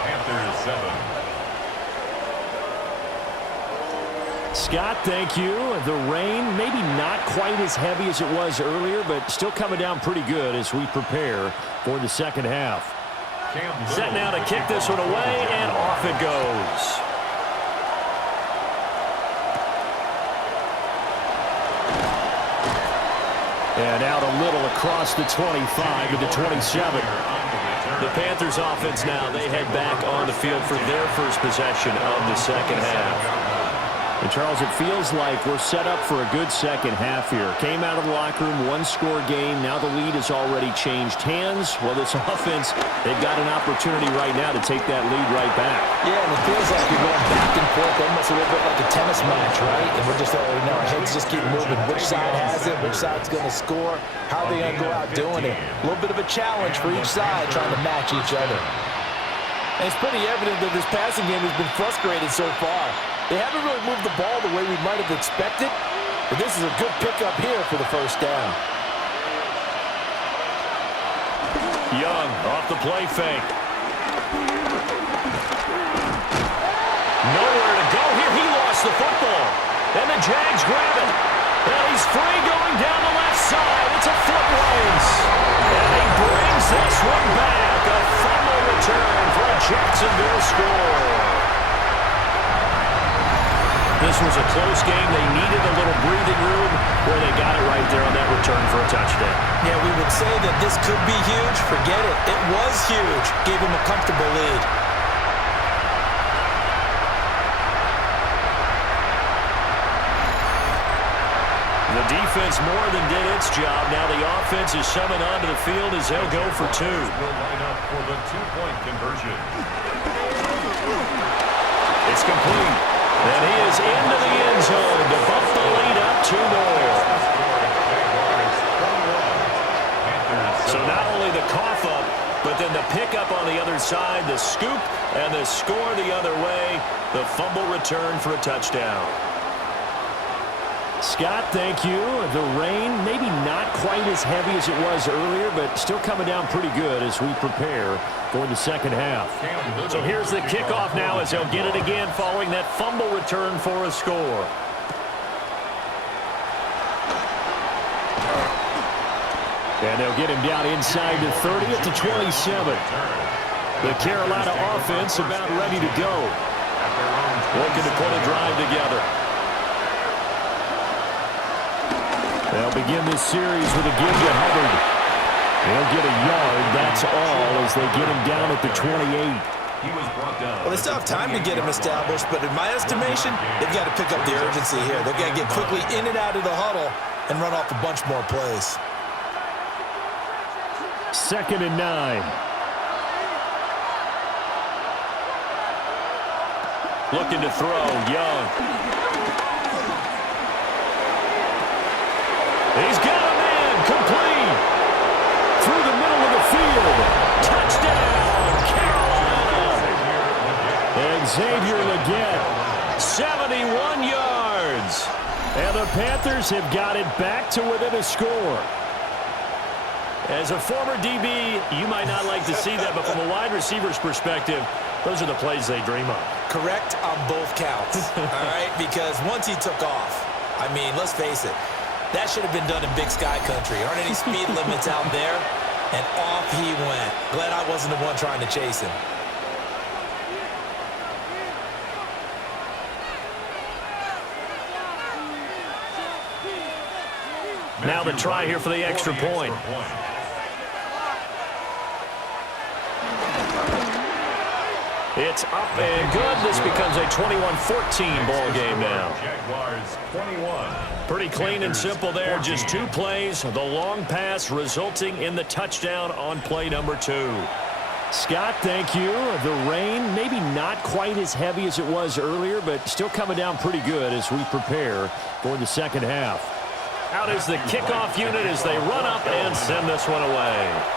Panthers 7. Scott, thank you. The rain, maybe not quite as heavy as it was earlier, but still coming down pretty good as we prepare for the second half. Set now to kick this one away, and off it goes. And out a little across the 25 to the 27. The Panthers offense now, they head back on the field for their first possession of the second half. And Charles, it feels like we're set up for a good second half here. Came out of the locker room, 1-score game. Now the lead has already changed hands. Well, this offense, they've got an opportunity right now to take that lead right back. Yeah, and it feels like you're going back and forth, almost a little bit like a tennis match, right? And we're just letting our heads just keep moving. Which side has it? Which side's going to score? How are they going to go out doing it? A little bit of a challenge for each side, trying to match each other. And it's pretty evident that this passing game has been frustrated so far. They haven't really moved the ball the way we might have expected, but this is a good pickup here for the first down. Young off the play fake. Nowhere to go here. He lost the football. And the Jags grab it. And he's free going down the left side. It's a foot race. And he brings this one back. A fumble return for a Jacksonville score. This was a close game. They needed a little breathing room where they got it right there on that return for a touchdown. Yeah, we would say that this could be huge. Forget it. It was huge. Gave him a comfortable lead. The The defense more than did its job. Now the offense is summoned onto the field as they'll go for two. Will line up for the two-point conversion. It's complete. And he is into the end zone to bump the lead up 2 more. So not only the cough up, but then the pickup on the other side, the scoop, and the score the other way. The fumble return for a touchdown. Scott, thank you. The rain, maybe not quite as heavy as it was earlier, but still coming down pretty good as we prepare for the second half. So here's the kickoff now as they'll get it again following that fumble return for a score. And they'll get him down inside the 30 at the 27. The Carolina offense about ready to go. Looking to put a drive together. They'll begin this series with a give to Hubbard. They'll get a yard, that's all, as they get him down at the 28. Well, they still have time to get him established, but in my estimation, they've got to pick up the urgency here. They've got to get quickly in and out of the huddle and run off a bunch more plays. 2nd and 9. Looking to throw, Young. He's got a man, complete. Through the middle of the field. Touchdown, Carolina. And Xavier Legette, 71 yards. And the Panthers have got it back to within a score. As a former DB, you might not like to see that, but from a wide receiver's perspective, those are the plays they dream of. Correct on both counts, all right? Because once he took off, I mean, let's face it, that should have been done in Big Sky Country. Aren't any speed limits out there? And off he went. Glad I wasn't the one trying to chase him. Now the try here for the extra point. It's up and good. This becomes a 21-14 ball game now. Jaguars 21. Pretty clean and simple there. Just 2 plays. The long pass resulting in the touchdown on play number 2. Scott, thank you. The rain, maybe not quite as heavy as it was earlier, but still coming down pretty good as we prepare for the second half. Out is the kickoff unit as they run up and send this one away.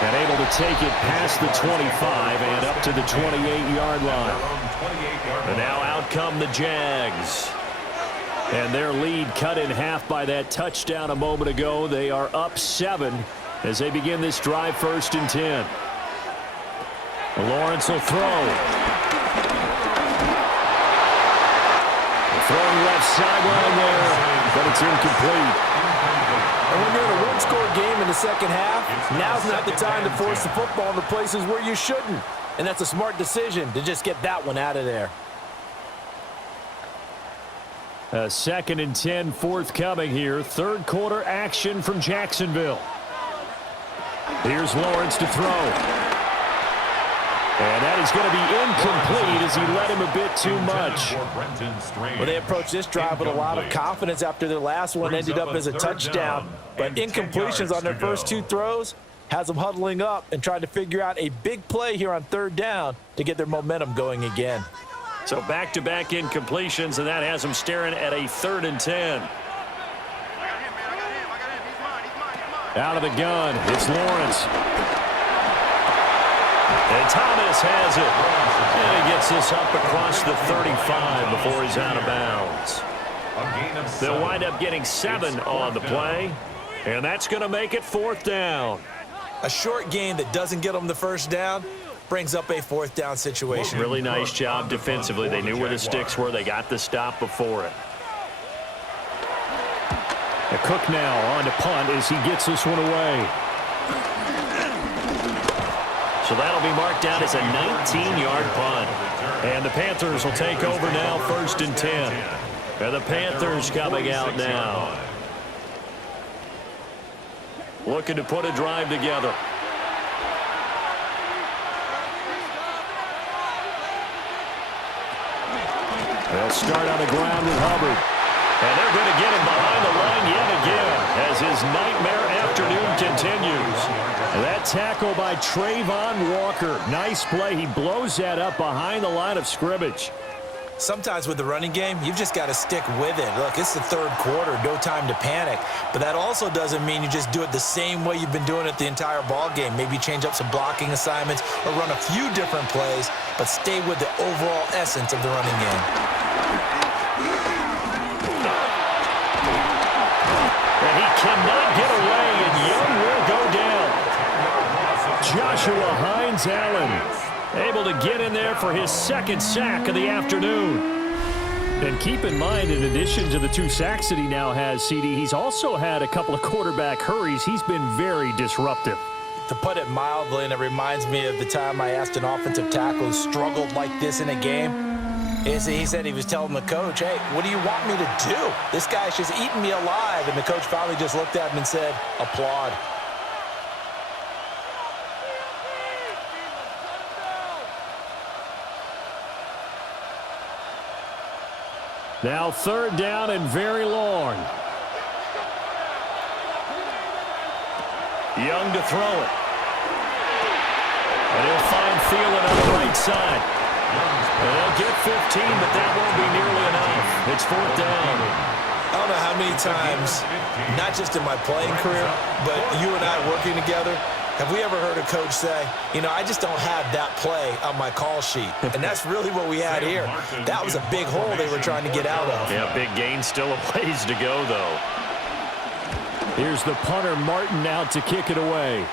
And able to take it past the 25 and up to the 28-yard line. And now out come the Jags. And their lead cut in half by that touchdown a moment ago. They are up 7 as they begin this drive 1st and 10. Lawrence will throw. Throwing left sideline there, but it's incomplete. And when you're in a one-score game in the second half, now's not the time to force the football in the places where you shouldn't. And that's a smart decision to just get that one out of there. A 2nd and 10 forthcoming here. 3rd quarter action from Jacksonville. Here's Lawrence to throw. And that is going to be incomplete as he led him a bit too much. Well, they approached this drive with a lot of confidence after their last one ended up as a touchdown. But incompletions on their first 2 throws has them huddling up and trying to figure out a big play here on 3rd down to get their momentum going again. So back-to-back incompletions, and that has them staring at a 3rd and 10. Out of the gun, it's Lawrence. And Thomas has it. And he gets this up across the 35 before he's out of bounds. They'll wind up getting 7 on the play. And that's going to make it 4th down. A short game that doesn't get them the first down brings up a 4th down situation. Really nice job defensively. They knew where the sticks were. They got the stop before it. A Cook now on to punt as he gets this one away. So that'll be marked down as a 19-yard punt. And the Panthers will take over now, 1st and 10. And the Panthers coming out now. Looking to put a drive together. They'll start on the ground with Hubbard. And they're going to get him behind the line yet again as his nightmare afternoon continues. That tackle by Trayvon Walker. Nice play. He blows that up behind the line of scrimmage. Sometimes with the running game, you've just got to stick with it. Look, it's the third quarter, no time to panic. But that also doesn't mean you just do it the same way you've been doing it the entire ball game. Maybe change up some blocking assignments or run a few different plays, but stay with the overall essence of the running game. And he cannot get away, and Young will go down. Joshua Hines-Allen able to get in there for his second sack of the afternoon. And keep in mind, in addition to the 2 sacks that he now has, CD, he's also had a couple of quarterback hurries. He's been very disruptive. To put it mildly, and it reminds me of the time I asked an offensive tackle who struggled like this in a game. He said he was telling the coach, hey, what do you want me to do? This guy's just eating me alive. And the coach finally just looked at him and said, applaud. Now 3rd down and very long. Young to throw it. And he'll find Thielen on the right side. And they'll get 15, but that won't be nearly enough. It's 4th down. I don't know how many times, not just in my playing career, but you and I working together, have we ever heard a coach say, you know, I just don't have that play on my call sheet? And that's really what we had here. That was a big hole they were trying to get out of. Yeah, big gain, still a ways to go, though. Here's the punter, Martin, out to kick it away.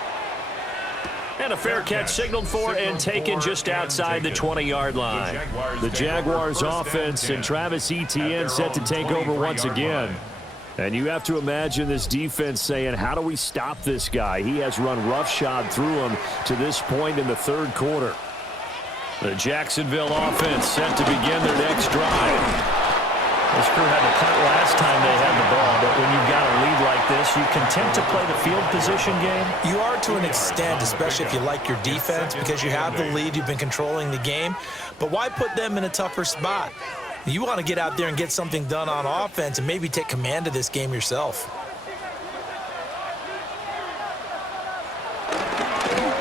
And a fair catch signaled for and taken just outside the 20-yard line. The Jaguars offense and Travis Etienne set to take over once again. And you have to imagine this defense saying, how do we stop this guy? He has run roughshod through him to this point in the 3rd quarter. The Jacksonville offense set to begin their next drive. This crew had to punt last time they had the ball, but when you've got a lead like this, you content to play the field position game? You are to an extent, especially if you like your defense, because you have the lead, you've been controlling the game. But why put them in a tougher spot? You want to get out there and get something done on offense and maybe take command of this game yourself.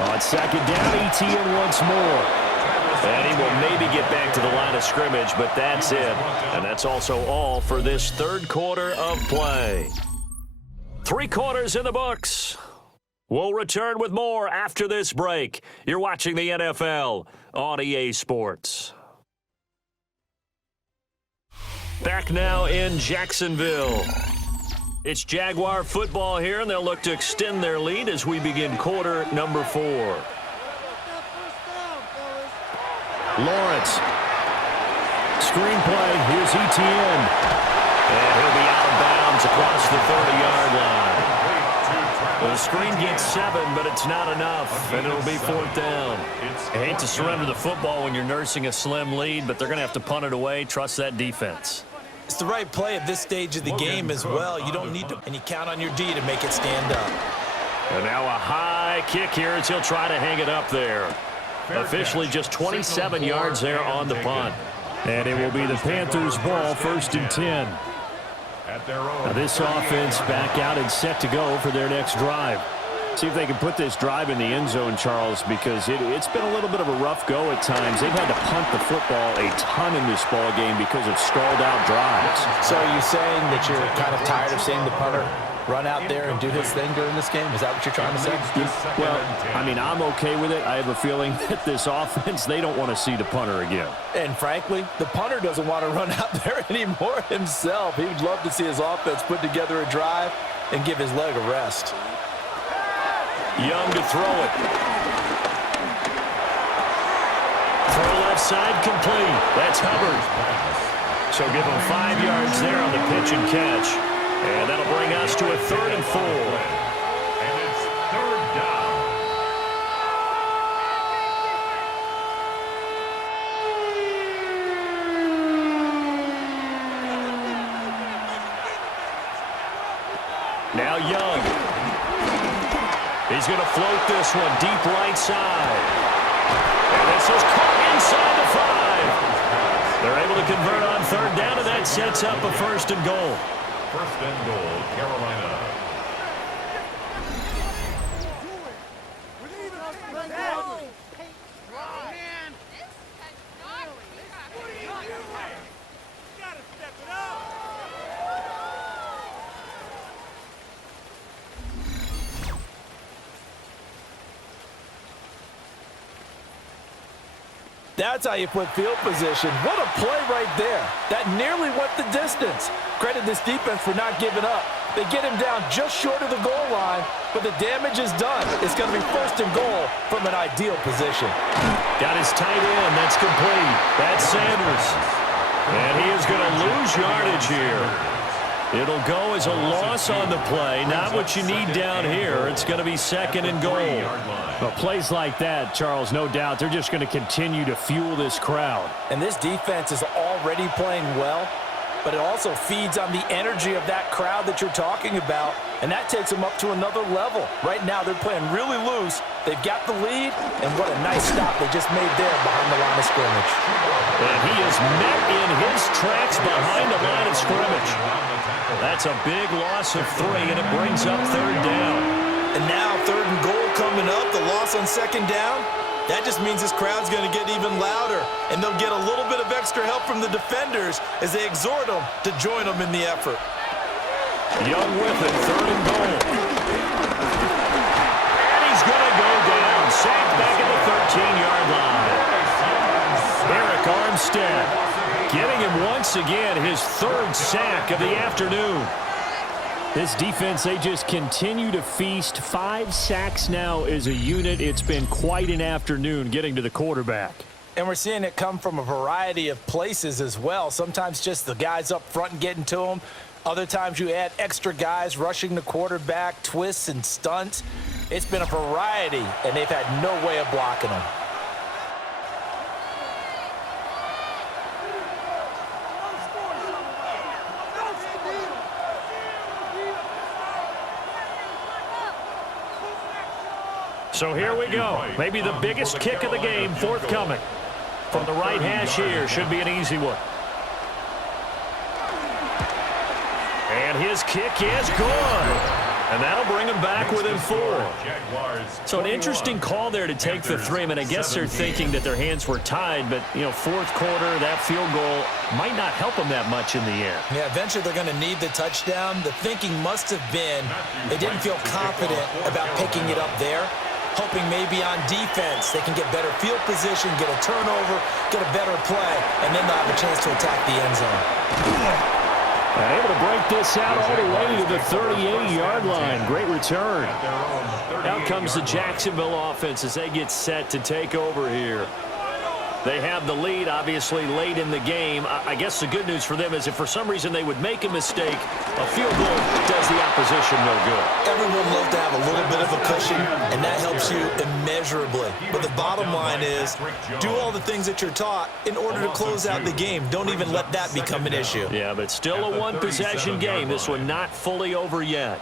On 2nd down, Etienne once more. And he will maybe get back to the line of scrimmage, but that's it. And that's also all for this 3rd quarter of play. 3 quarters in the books. We'll return with more after this break. You're watching the NFL on EA Sports. Back now in Jacksonville. It's Jaguar football here, and they'll look to extend their lead as we begin quarter number 4. Lawrence. Screenplay. Here's Etienne. And he'll be out of bounds across the 30-yard line. Well, the screen gets 7, but it's not enough, and it'll be 4th down. I hate to surrender the football when you're nursing a slim lead, but they're going to have to punt it away. Trust that defense. It's the right play at this stage of the game as well. You don't need to, and you count on your D to make it stand up. And now a high kick here as he'll try to hang it up there. Officially just 27 yards there on the punt. And it will be the Panthers' ball, 1st and 10. Now this offense back out and set to go for their next drive. See if they can put this drive in the end zone, Charles, because it's been a little bit of a rough go at times. They've had to punt the football a ton in this ball game because of stalled-out drives. So are you saying that you're kind of tired of seeing the punter run out there and do his thing during this game? Is that what you're trying to say? Well, I mean, I'm okay with it. I have a feeling that this offense, they don't want to see the punter again. And frankly, the punter doesn't want to run out there anymore himself. He would love to see his offense put together a drive and give his leg a rest. Young to throw it. Throw left side complete. That's Hubbard. So give him 5 yards there on the pitch and catch. And that'll bring us to a 3rd and 4. And it's 3rd down. Now Young. He's going to float this one deep right side. And this is caught inside the 5. They're able to convert on third down, and that sets up a first and goal. First and goal, Carolina. That's how you put field position. What a play right there. That nearly went the distance. Credit this defense for not giving up. They get him down just short of the goal line, but the damage is done. It's going to be first and goal from an ideal position. Got his tight end. That's complete. That's Sanders. And he is going to lose yardage here. It'll go as a loss on the play. Not what you need down here. It's going to be second and goal. Well, plays like that, Charles, no doubt, they're just going to continue to fuel this crowd. And this defense is already playing well, but it also feeds on the energy of that crowd that you're talking about, and that takes them up to another level. Right now, they're playing really loose. They've got the lead, and what a nice stop they just made there behind the line of scrimmage. And he is met in his tracks behind the line of scrimmage. That's a big loss of 3, and it brings up third down. And now third and goal coming up, the loss on second down. That just means this crowd's going to get even louder, and they'll get a little bit of extra help from the defenders as they exhort them to join them in the effort. Young with it, third and goal. And he's going to go down, sacked back at the 13-yard line. Eric Armstead getting him once again his third sack of the afternoon. This defense, they just continue to feast. 5 sacks now as a unit. It's been quite an afternoon getting to the quarterback. And we're seeing it come from a variety of places as well. Sometimes just the guys up front and getting to them. Other times you add extra guys rushing the quarterback, twists and stunts. It's been a variety, and they've had no way of blocking them. So here we go. Maybe the biggest kick of the game forthcoming. From the right hash here, should be an easy one. And his kick is good. And that'll bring him back within 4. So an interesting call there to take the 3. I mean, I guess they're thinking that their hands were tied, but, you know, fourth quarter, that field goal might not help them that much in the end. Yeah, eventually they're going to need the touchdown. The thinking must have been they didn't feel confident about picking it up there, hoping maybe on defense they can get better field position, get a turnover, get a better play, and then they'll have a chance to attack the end zone. And able to break this out all the way to the 38-yard line. Great return. Out comes the Jacksonville offense as they get set to take over here. They have the lead, obviously, late in the game. I guess the good news for them is if for some reason they would make a mistake, a field goal does the opposition no good. Everyone loves to have a little bit of a cushion, and that helps you immeasurably. But the bottom line is do all the things that you're taught in order to close out the game. Don't even let that become an issue. Yeah, but still a one-possession game. This one not fully over yet.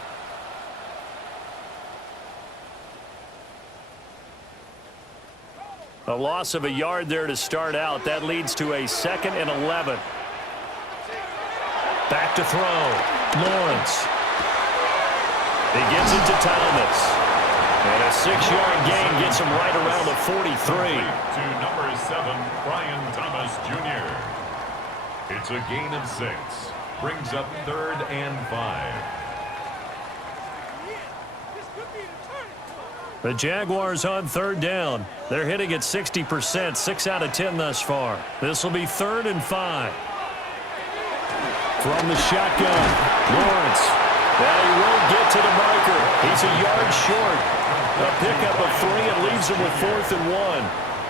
A loss of a yard there to start out. That leads to a 2nd and 11. Back to throw. Lawrence. He gets it to Thomas. And a 6-yard gain gets him right around the 43. To number 7, Brian Thomas Jr. It's a gain of 6. Brings up 3rd and 5. The Jaguars on 3rd down. They're hitting at 60%, 6 out of 10 thus far. This will be 3rd and 5. From the shotgun, Lawrence. Now he won't get to the marker. He's a yard short. A pickup of 3 and leaves him with 4th and 1.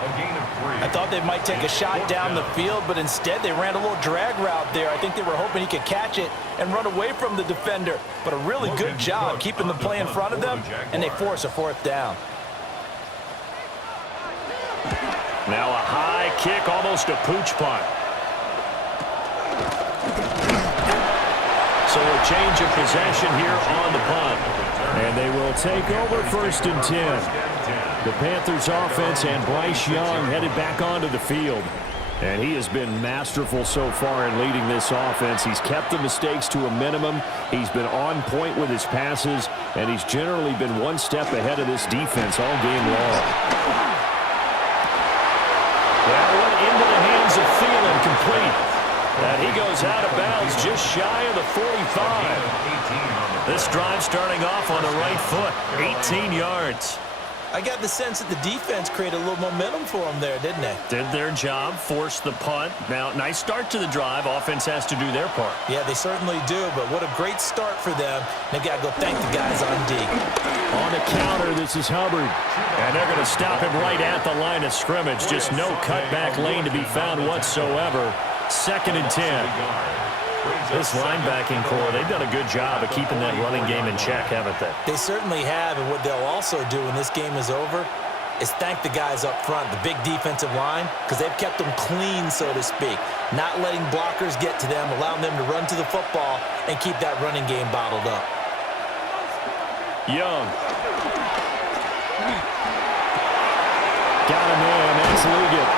A gain of 3. I thought they might take a shot down the field, but instead they ran a little drag route there. I think they were hoping he could catch it and run away from the defender. But a really good job keeping the play in front of them, and they force a 4th down. Now a high kick, almost a pooch punt. So a change of possession here on the punt. And they will take over 1st and 10. The Panthers offense and Bryce Young headed back onto the field. And he has been masterful so far in leading this offense. He's kept the mistakes to a minimum. He's been on point with his passes, and he's generally been one step ahead of this defense all game long. That one into the hands of Thielen, complete. And he goes out of bounds just shy of the 45. This drive starting off on the right foot, 18 yards. I got the sense that the defense created a little momentum for them there, didn't they? Did their job, forced the punt. Now, nice start to the drive. Offense has to do their part. Yeah, they certainly do, but what a great start for them. They got to go thank the guys on D. On the counter, this is Hubbard. And they're going to stop him right at the line of scrimmage. Just no cutback lane to be found whatsoever. 2nd and 10. This linebacking core, they've done a good job of keeping that running game in check, haven't they? They certainly have, and what they'll also do when this game is over is thank the guys up front, the big defensive line, because they've kept them clean, so to speak, not letting blockers get to them, allowing them to run to the football and keep that running game bottled up. Young. Got him in. That's Liggett.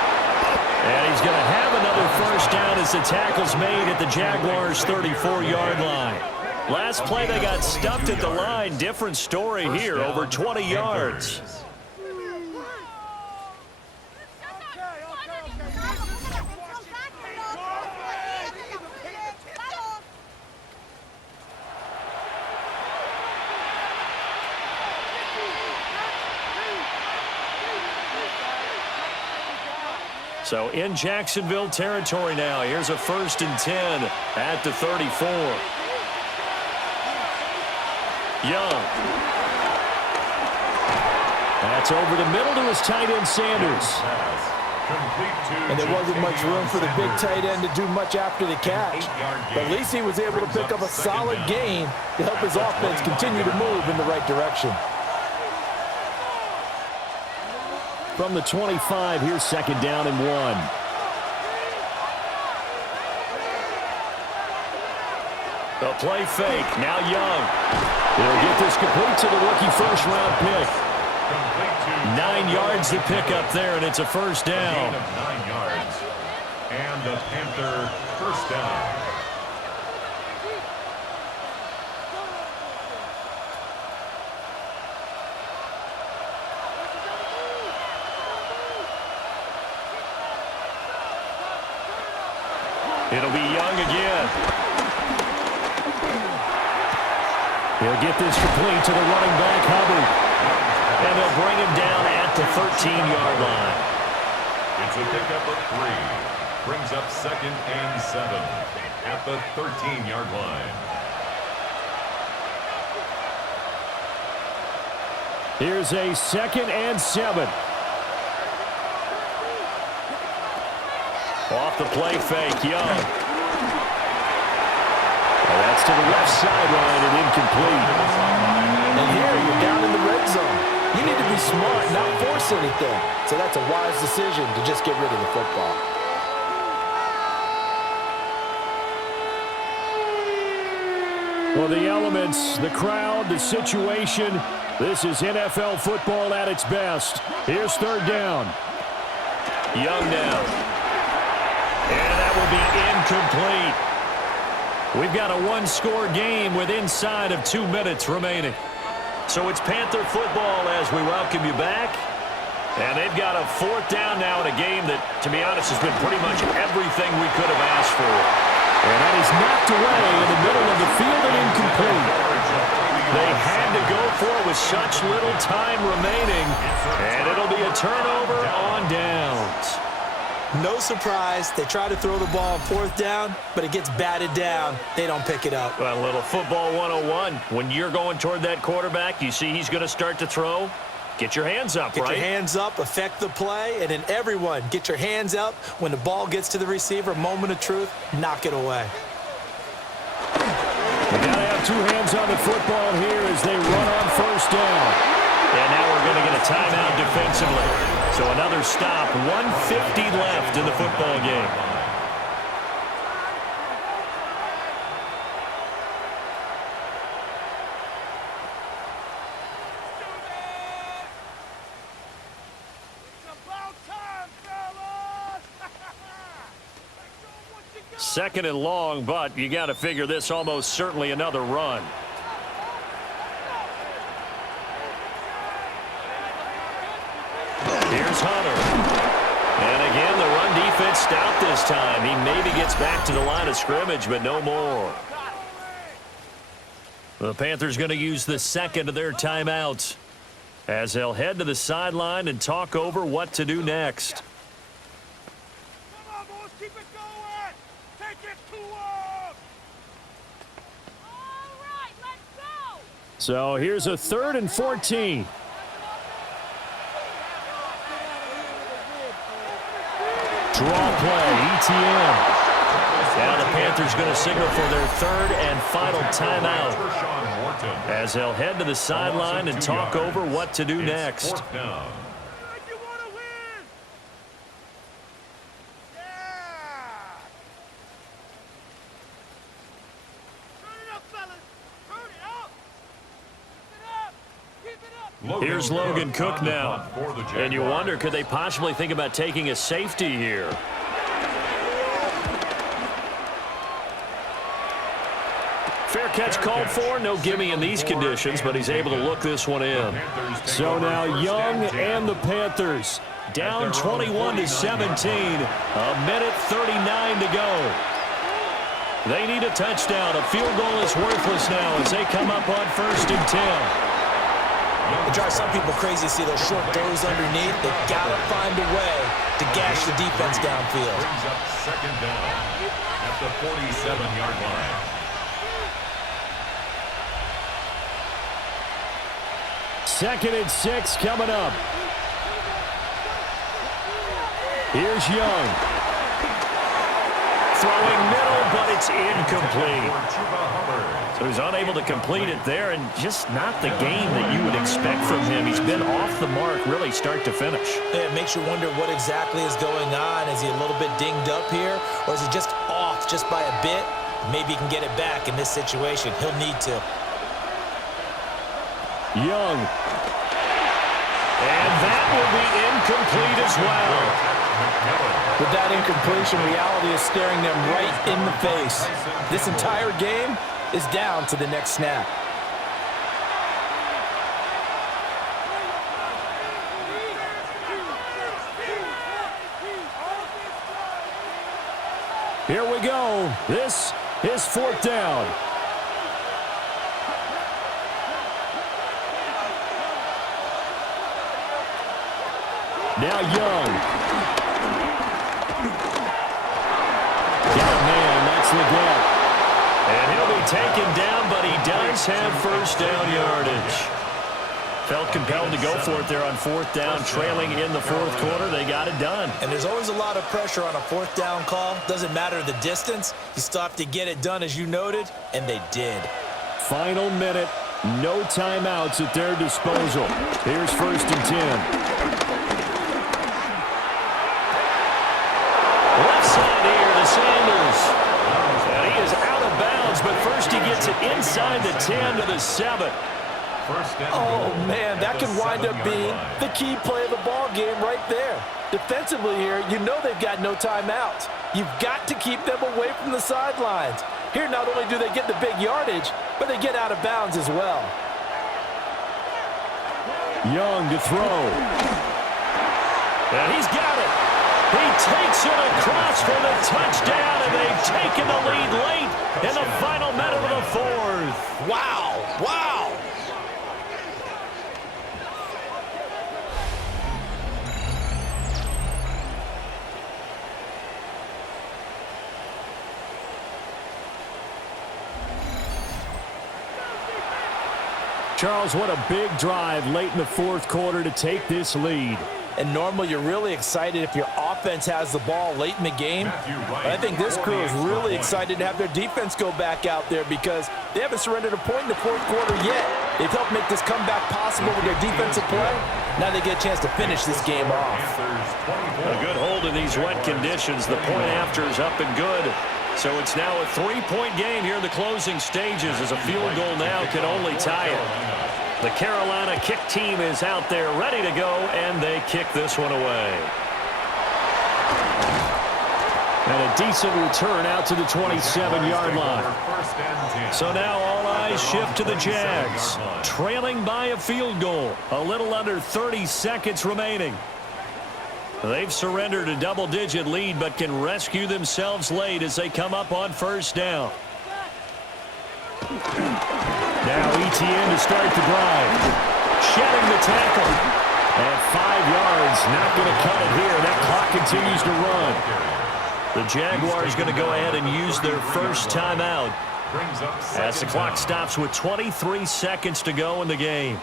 And he's going to have another first down as the tackle's made at the Jaguars' 34-yard line. Last play, they got stuffed at the line. Different story here, over 20 yards. So in Jacksonville territory now. Here's a 1st and 10 at the 34. Young. That's over the middle to his tight end, Sanders. And there wasn't much room for the big tight end to do much after the catch. But at least he was able to pick up a solid gain to help his offense continue to move in the right direction. From the 25, here's 2nd down and 1. The play fake. Now Young. He'll get this complete to the rookie first-round pick. 9 yards to pick up there, and it's a first down. A gain of 9 yards. And the Panther first down. It'll be Young again. He'll get this complete to the running back, Hubbard. And they'll bring him down at the 13-yard line. It's a pickup of 3. Brings up 2nd and 7 at the 13-yard line. Here's a 2nd and 7. Off the play fake, Young. Well, that's to the left sideline and incomplete. And here you're down in the red zone. You need to be smart, not force anything. So that's a wise decision to just get rid of the football. Well, the elements, the crowd, the situation, this is NFL football at its best. Here's 3rd down. Young now. And that will be incomplete. We've got a 1-score game with inside of 2 minutes remaining. So it's Panther football as we welcome you back. And they've got a 4th down now in a game that, to be honest, has been pretty much everything we could have asked for. And that is knocked away in the middle of the field and incomplete. They had to go for it with such little time remaining. And it'll be a turnover on downs. No surprise, they try to throw the ball on 4th down, but it gets batted down. They don't pick it up. Well, a little football 101. When you're going toward that quarterback, you see he's going to start to throw. Get your hands up, right? Get your hands up, affect the play, and then everyone get your hands up. When the ball gets to the receiver, moment of truth, knock it away. We got to have 2 hands on the football here as they run on 1st down. And now we're going to get a timeout defensively. So another stop, 1:50 left in the football game. It's about time, fellas! 2nd and long, but you got to figure this almost certainly another run. Here's Hunter. And again, the run defense stout this time. He maybe gets back to the line of scrimmage, but no more. The Panthers going to use the second of their timeouts as they'll head to the sideline and talk over what to do next. Come on, boys, keep it going. Take it to him. All right, let's go. So here's a 3rd and 14. Draw play, ETN. Now the Panthers going to signal for their 3rd and final timeout as they'll head to the sideline and talk over what to do next. You want to win. Yeah. Turn it up, fellas. Turn it up. Keep it up. Keep it up. Here's Logan Cook now. And you wonder, could they possibly think about taking a safety here? Fair catch called for. No gimme in these conditions, but he's able to look this one in. So now Young and the Panthers down 21-17. A minute 39 to go. They need a touchdown. A field goal is worthless now as they come up on 1st and 10. It drives some people crazy to see those short throws underneath. They've got to find a way to gash the defense downfield. Brings up 2nd down at the 47-yard line. Second and 6 coming up. Here's Young. Throwing middle, but it's incomplete. So he's unable to complete it there, and just not the game that you would expect from him. He's been off the mark really start to finish. Yeah, it makes you wonder what exactly is going on. Is he a little bit dinged up here, or is he just off just by a bit? Maybe he can get it back in this situation. He'll need to. Young. And that will be incomplete as well. With that incompletion, reality is staring them right in the face. This entire game is down to the next snap. Here we go. This is 4th down. Now Young. Got a man, that's Leggett. And he'll be taken down, but he does have 1st down yardage. Felt compelled to go for it there on 4th down, trailing in the 4th quarter. They got it done. And there's always a lot of pressure on a 4th down call. Doesn't matter the distance. You still have to get it done, as you noted, and they did. Final minute. No timeouts at their disposal. Here's 1st and 10. Left side here to Sanders. And he is out of bounds, but first he gets it inside the 10 to the 7. Oh, man, that could wind up being the key play of the ball game right there. Defensively here, you know they've got no timeouts. You've got to keep them away from the sidelines. Here, not only do they get the big yardage, but they get out of bounds as well. Young to throw. And he's got it. He takes it across for the touchdown, and they've taken the lead late in the final minute of the 4th. Wow, wow. Charles, what a big drive late in the 4th quarter to take this lead. And normally you're really excited if your offense has the ball late in the game. But I think this crew is really excited to have their defense go back out there because they haven't surrendered a point in the 4th quarter yet. They've helped make this comeback possible with their defensive play. Now they get a chance to finish this game off. A good hold in these wet conditions. The point after is up and good. So it's now a 3-point game here in the closing stages as a field goal now can only tie it. The Carolina kick team is out there ready to go, and they kick this one away. And a decent return out to the 27-yard line. So now all eyes shift to the Jags, trailing by a field goal. A little under 30 seconds remaining. They've surrendered a double-digit lead, but can rescue themselves late as they come up on first down. Now ETN to start the drive. Shedding the tackle. And 5 yards, not going to cut it here. That clock continues to run. The Jaguars going to go ahead and use their first timeout as the clock stops with 23 seconds to go in the game.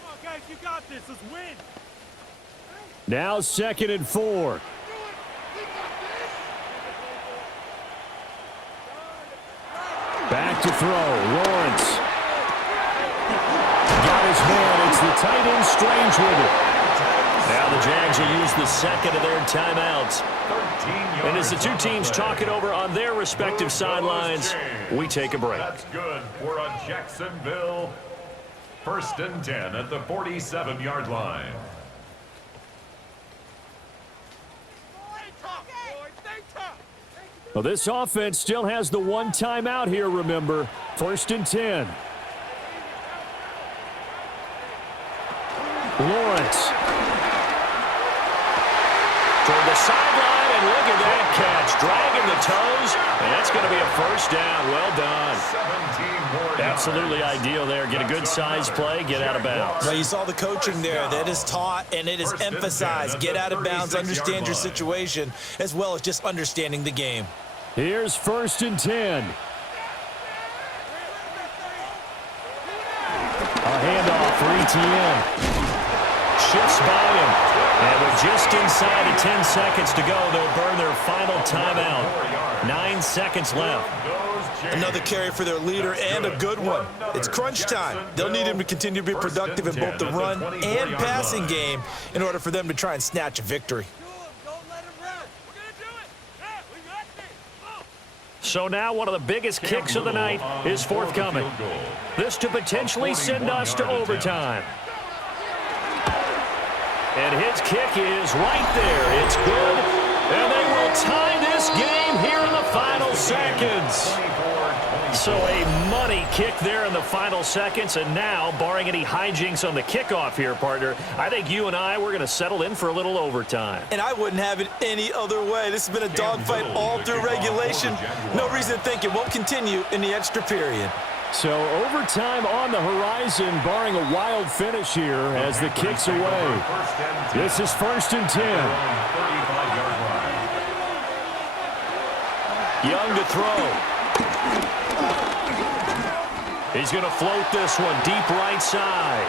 Come on, guys, you got this. Let's win. Now 2nd and 4. Back to throw. Lawrence. Got his man. It's the tight end Strange with it. Now the Jags will use the second of their timeouts. And as the two teams talk it over on their respective sidelines, we take a break. That's good for a Jacksonville 1st and 10 at the 47-yard line. Well, this offense still has the one timeout here, remember. 1st and 10. Lawrence. Toward the sideline, and look at that catch. Dragging the toes, and that's going to be a first down. Well done. 17 more Absolutely ideal there. Get a good size play, get out of bounds. Well, you saw the coaching there. That is taught and it is emphasized. Get out of bounds, understand your situation, as well as just understanding the game. Here's 1st and 10. A handoff for ETN. Shifts by him. And with just inside of 10 seconds to go, they'll burn their final timeout. 9 seconds left. Another carry for their leader and a good one. It's crunch time. They'll need him to continue to be productive in both the run and passing game in order for them to try and snatch a victory. So now one of the biggest kicks of the night is forthcoming. This to potentially send us to overtime. And his kick is right there. It's good. And they will tie this game here in the final seconds. So a money kick there in the final seconds. And now, barring any hijinks on the kickoff here, partner, I think you and I, we're going to settle in for a little overtime. And I wouldn't have it any other way. This has been a dogfight all through regulation. No reason to think it won't continue in the extra period. So overtime on the horizon, barring a wild finish here as the kick's away. This is 1st and 10. Young to throw. He's going to float this one deep right side.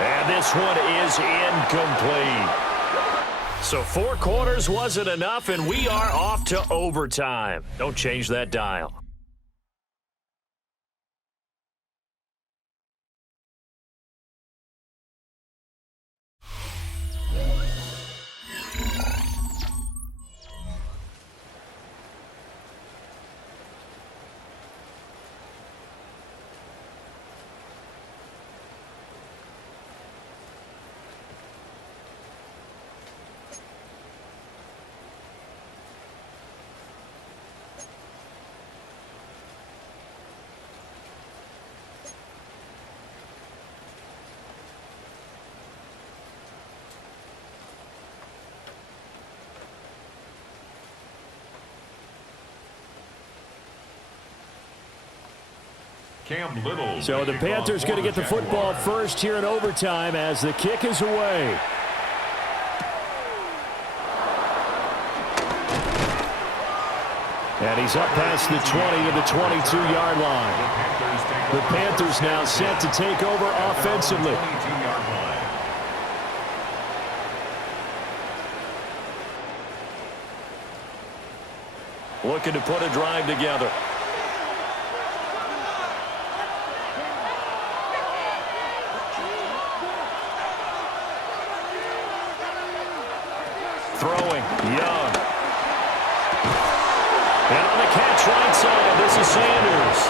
And this one is incomplete. So 4 quarters wasn't enough, and we are off to overtime. Don't change that dial. So the Panthers going to get the football first here in overtime as the kick is away. And he's up past the 20 to the 22-yard line. The Panthers now set to take over offensively. Looking to put a drive together. Throwing, Young. And on the catch right side, this is Sanders.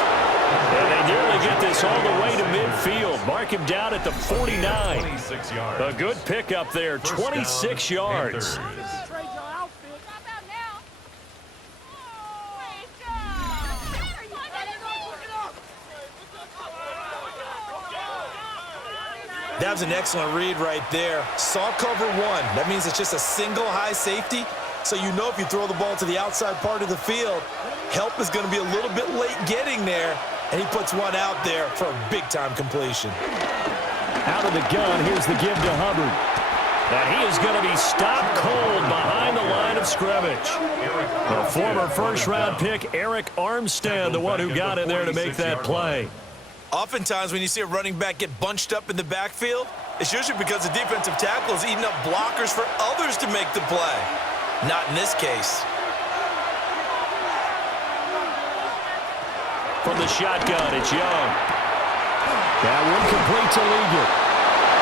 And they nearly get this all the way to midfield. Mark him down at the 49. 26 yards. A good pickup there, 26 yards. That was an excellent read right there. Saw cover one. That means it's just a single high safety. So you know if you throw the ball to the outside part of the field, help is going to be a little bit late getting there. And he puts one out there for a big-time completion. Out of the gun, here's the give to Hubbard. And he is going to be stopped cold behind the line of scrimmage. The former first-round pick, Eric Armstead, the one who got in there to make that play. Oftentimes when you see a running back get bunched up in the backfield, it's usually because the defensive tackle is eating up blockers for others to make the play. Not in this case. From the shotgun, it's Young. That one complete to Liggett.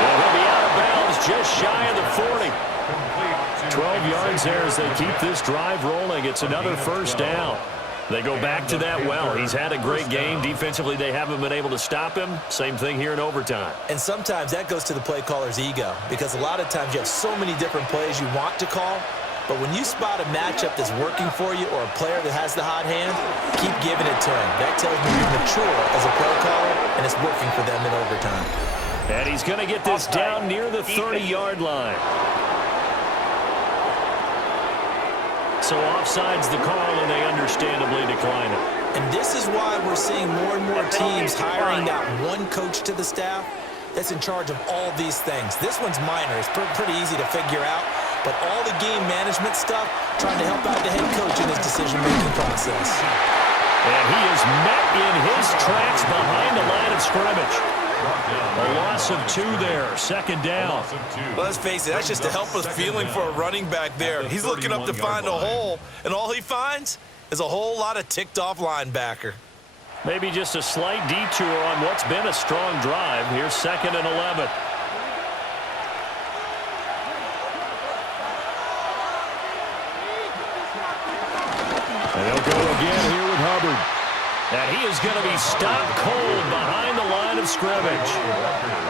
And he'll be out of bounds just shy of the 40. 12 yards there as they keep this drive rolling. It's another first down. They go back to that well. He's had a great game. Defensively, they haven't been able to stop him. Same thing here in overtime. And sometimes that goes to the play caller's ego, because a lot of times you have so many different plays you want to call, but when you spot a matchup that's working for you or a player that has the hot hand, keep giving it to him. That tells me you're mature as a play caller, and it's working for them in overtime. And he's going to get this down near the 30-yard line. So offside's the call, and they understandably decline it. And this is why we're seeing more and more teams hiring that one coach to the staff that's in charge of all these things. This one's minor. It's pretty easy to figure out. But all the game management stuff, trying to help out the head coach in his decision-making process. And he is met in his tracks behind the line of scrimmage. A loss of 2 there, second down. Let's face it, that's just a helpless feeling for a running back there. He's looking up to find a hole, and all he finds is a whole lot of ticked-off linebacker. Maybe just a slight detour on what's been a strong drive. Here's 2nd and 11. And they'll go again here with Hubbard. And he is going to be stopped cold behind the line of scrimmage.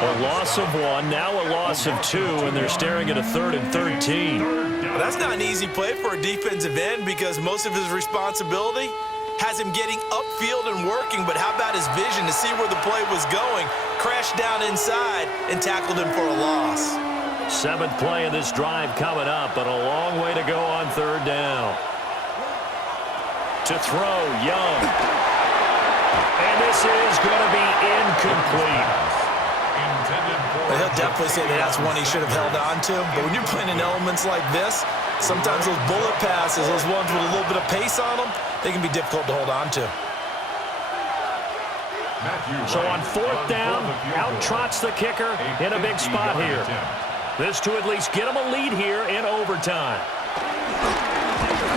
A loss of 1, now a loss of 2, and they're staring at a 3rd and 13. Well, that's not an easy play for a defensive end, because most of his responsibility has him getting upfield and working, but how about his vision to see where the play was going, crashed down inside, and tackled him for a loss. 7th play of this drive coming up, but a long way to go on 3rd down. To throw, Young. And this is going to be incomplete. Well, he'll definitely say that that's one he should have held on to. But when you're playing in elements like this, sometimes those bullet passes, those ones with a little bit of pace on them, they can be difficult to hold on to. So on 4th down, out trots the kicker in a big spot here. This to at least get him a lead here in overtime.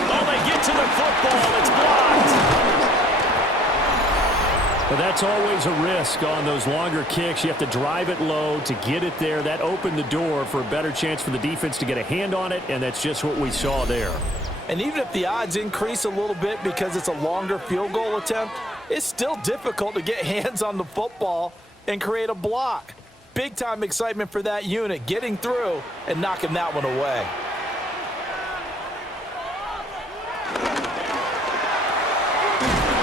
Oh, they get to the football. It's blocked. But that's always a risk on those longer kicks. You have to drive it low to get it there. That opened the door for a better chance for the defense to get a hand on it, and that's just what we saw there. And even if the odds increase a little bit because it's a longer field goal attempt, it's still difficult to get hands on the football and create a block. Big-time excitement for that unit, getting through and knocking that one away.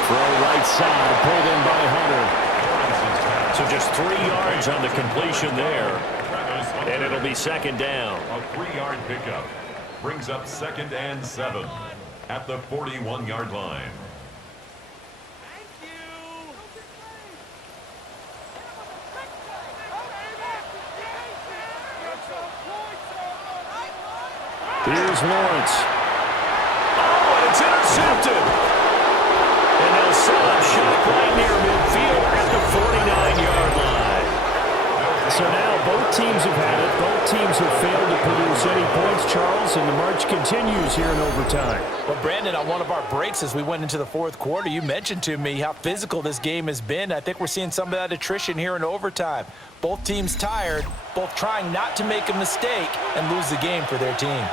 Throw right side, pulled in by Hunter. So just 3 yards on the completion there. And it'll be 2nd down. A 3-yard pickup brings up 2nd and 7 at the 41-yard line. Here's Lawrence. Oh, and it's intercepted. And they'll set up shot right near midfield at the 49-yard line. So now both teams have had it. Both teams have failed to produce any points, Charles, and the march continues here in overtime. Well, Brandon, on one of our breaks as we went into the 4th quarter, you mentioned to me how physical this game has been. I think we're seeing some of that attrition here in overtime. Both teams tired, both trying not to make a mistake and lose the game for their team.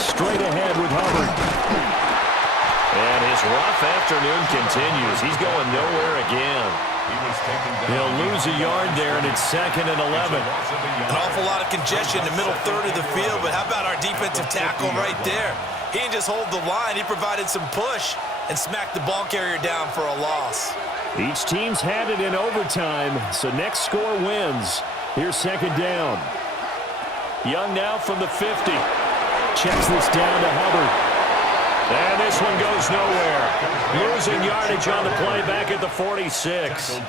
Straight ahead with Hubbard. And his rough afternoon continues. He's going nowhere again. He'll lose a yard there, and it's 2nd and 11. An awful lot of congestion in the middle third of the field, but how about our defensive tackle right there? He didn't just hold the line. He provided some push and smacked the ball carrier down for a loss. Each team's had it in overtime, so next score wins. Here's 2nd down. Young now from the 50. Checks this down to Hubbard. And this one goes nowhere. Losing yardage on the play back at the 46.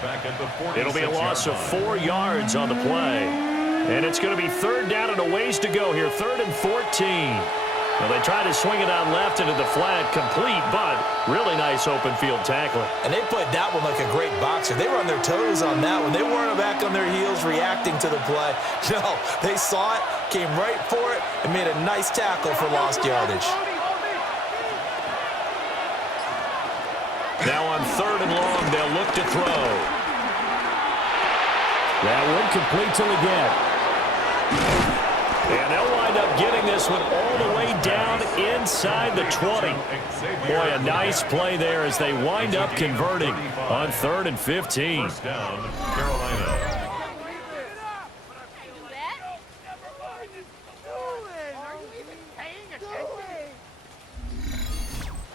It'll be a loss of 4 yards on the play. And it's going to be 3rd down and a ways to go here. 3rd and 14. Well, they try to swing it out left into the flat, complete, but really nice open field tackling. And they played that one like a great boxer. They were on their toes on that one. They weren't back on their heels reacting to the play. No, they saw it, came right for it, and made a nice tackle for lost yardage. Now on 3rd and long, they'll look to throw. That one complete to Leggett. And they'll wind up getting this one all the way down inside the 20. Boy, a nice play there as they wind up converting on 3rd and 15. First down, Carolina.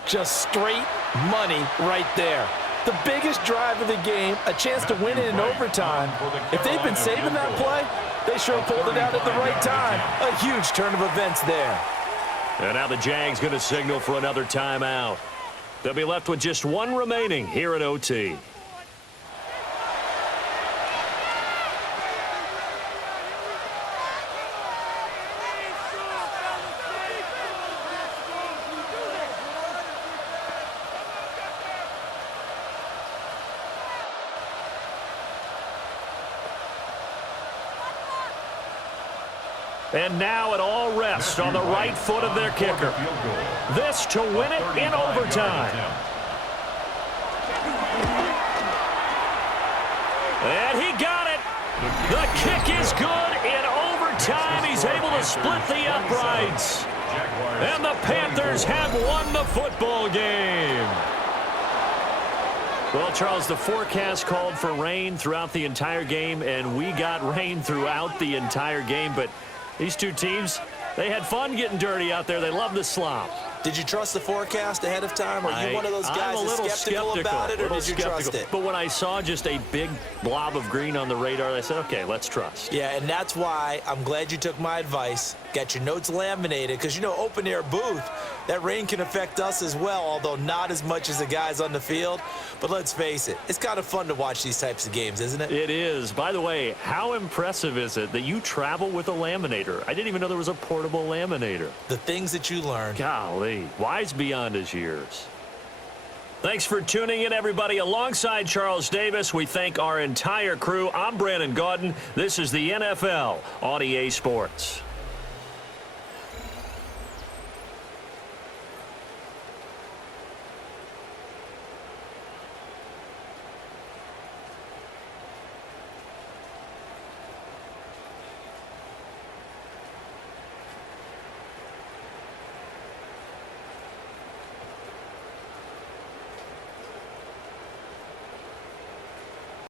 Just straight money right there. The biggest drive of the game, a chance to win it in overtime. If they've been saving that play, they sure pulled it out at the right time. A huge turn of events there. And now the Jags going to signal for another timeout. They'll be left with just 1 remaining here at OT. And now it all rests on the right foot of their kicker. This to win it in overtime. And he got it. The kick is good in overtime. He's able to split the uprights. And the Panthers have won the football game. Well, Charles, the forecast called for rain throughout the entire game, and we got rain throughout the entire game, but these two teams, they had fun getting dirty out there. They love the slop. Did you trust the forecast ahead of time? Are you one of those guys that's skeptical about it, or did you trust it? But when I saw just a big blob of green on the radar, I said, okay, let's trust. Yeah, and that's why I'm glad you took my advice. Get your notes laminated, because, you know, open air booth, that rain can affect us as well, although not as much as the guys on the field. But let's face it, it's kind of fun to watch these types of games, isn't it? It is. By the way, how impressive is it that you travel with a laminator? I didn't even know there was a portable laminator. The things that you learn. Golly, wise beyond his years. Thanks for tuning in, everybody. Alongside Charles Davis, we thank our entire crew. I'm Brandon Gaudin. This is the NFL on EA Sports.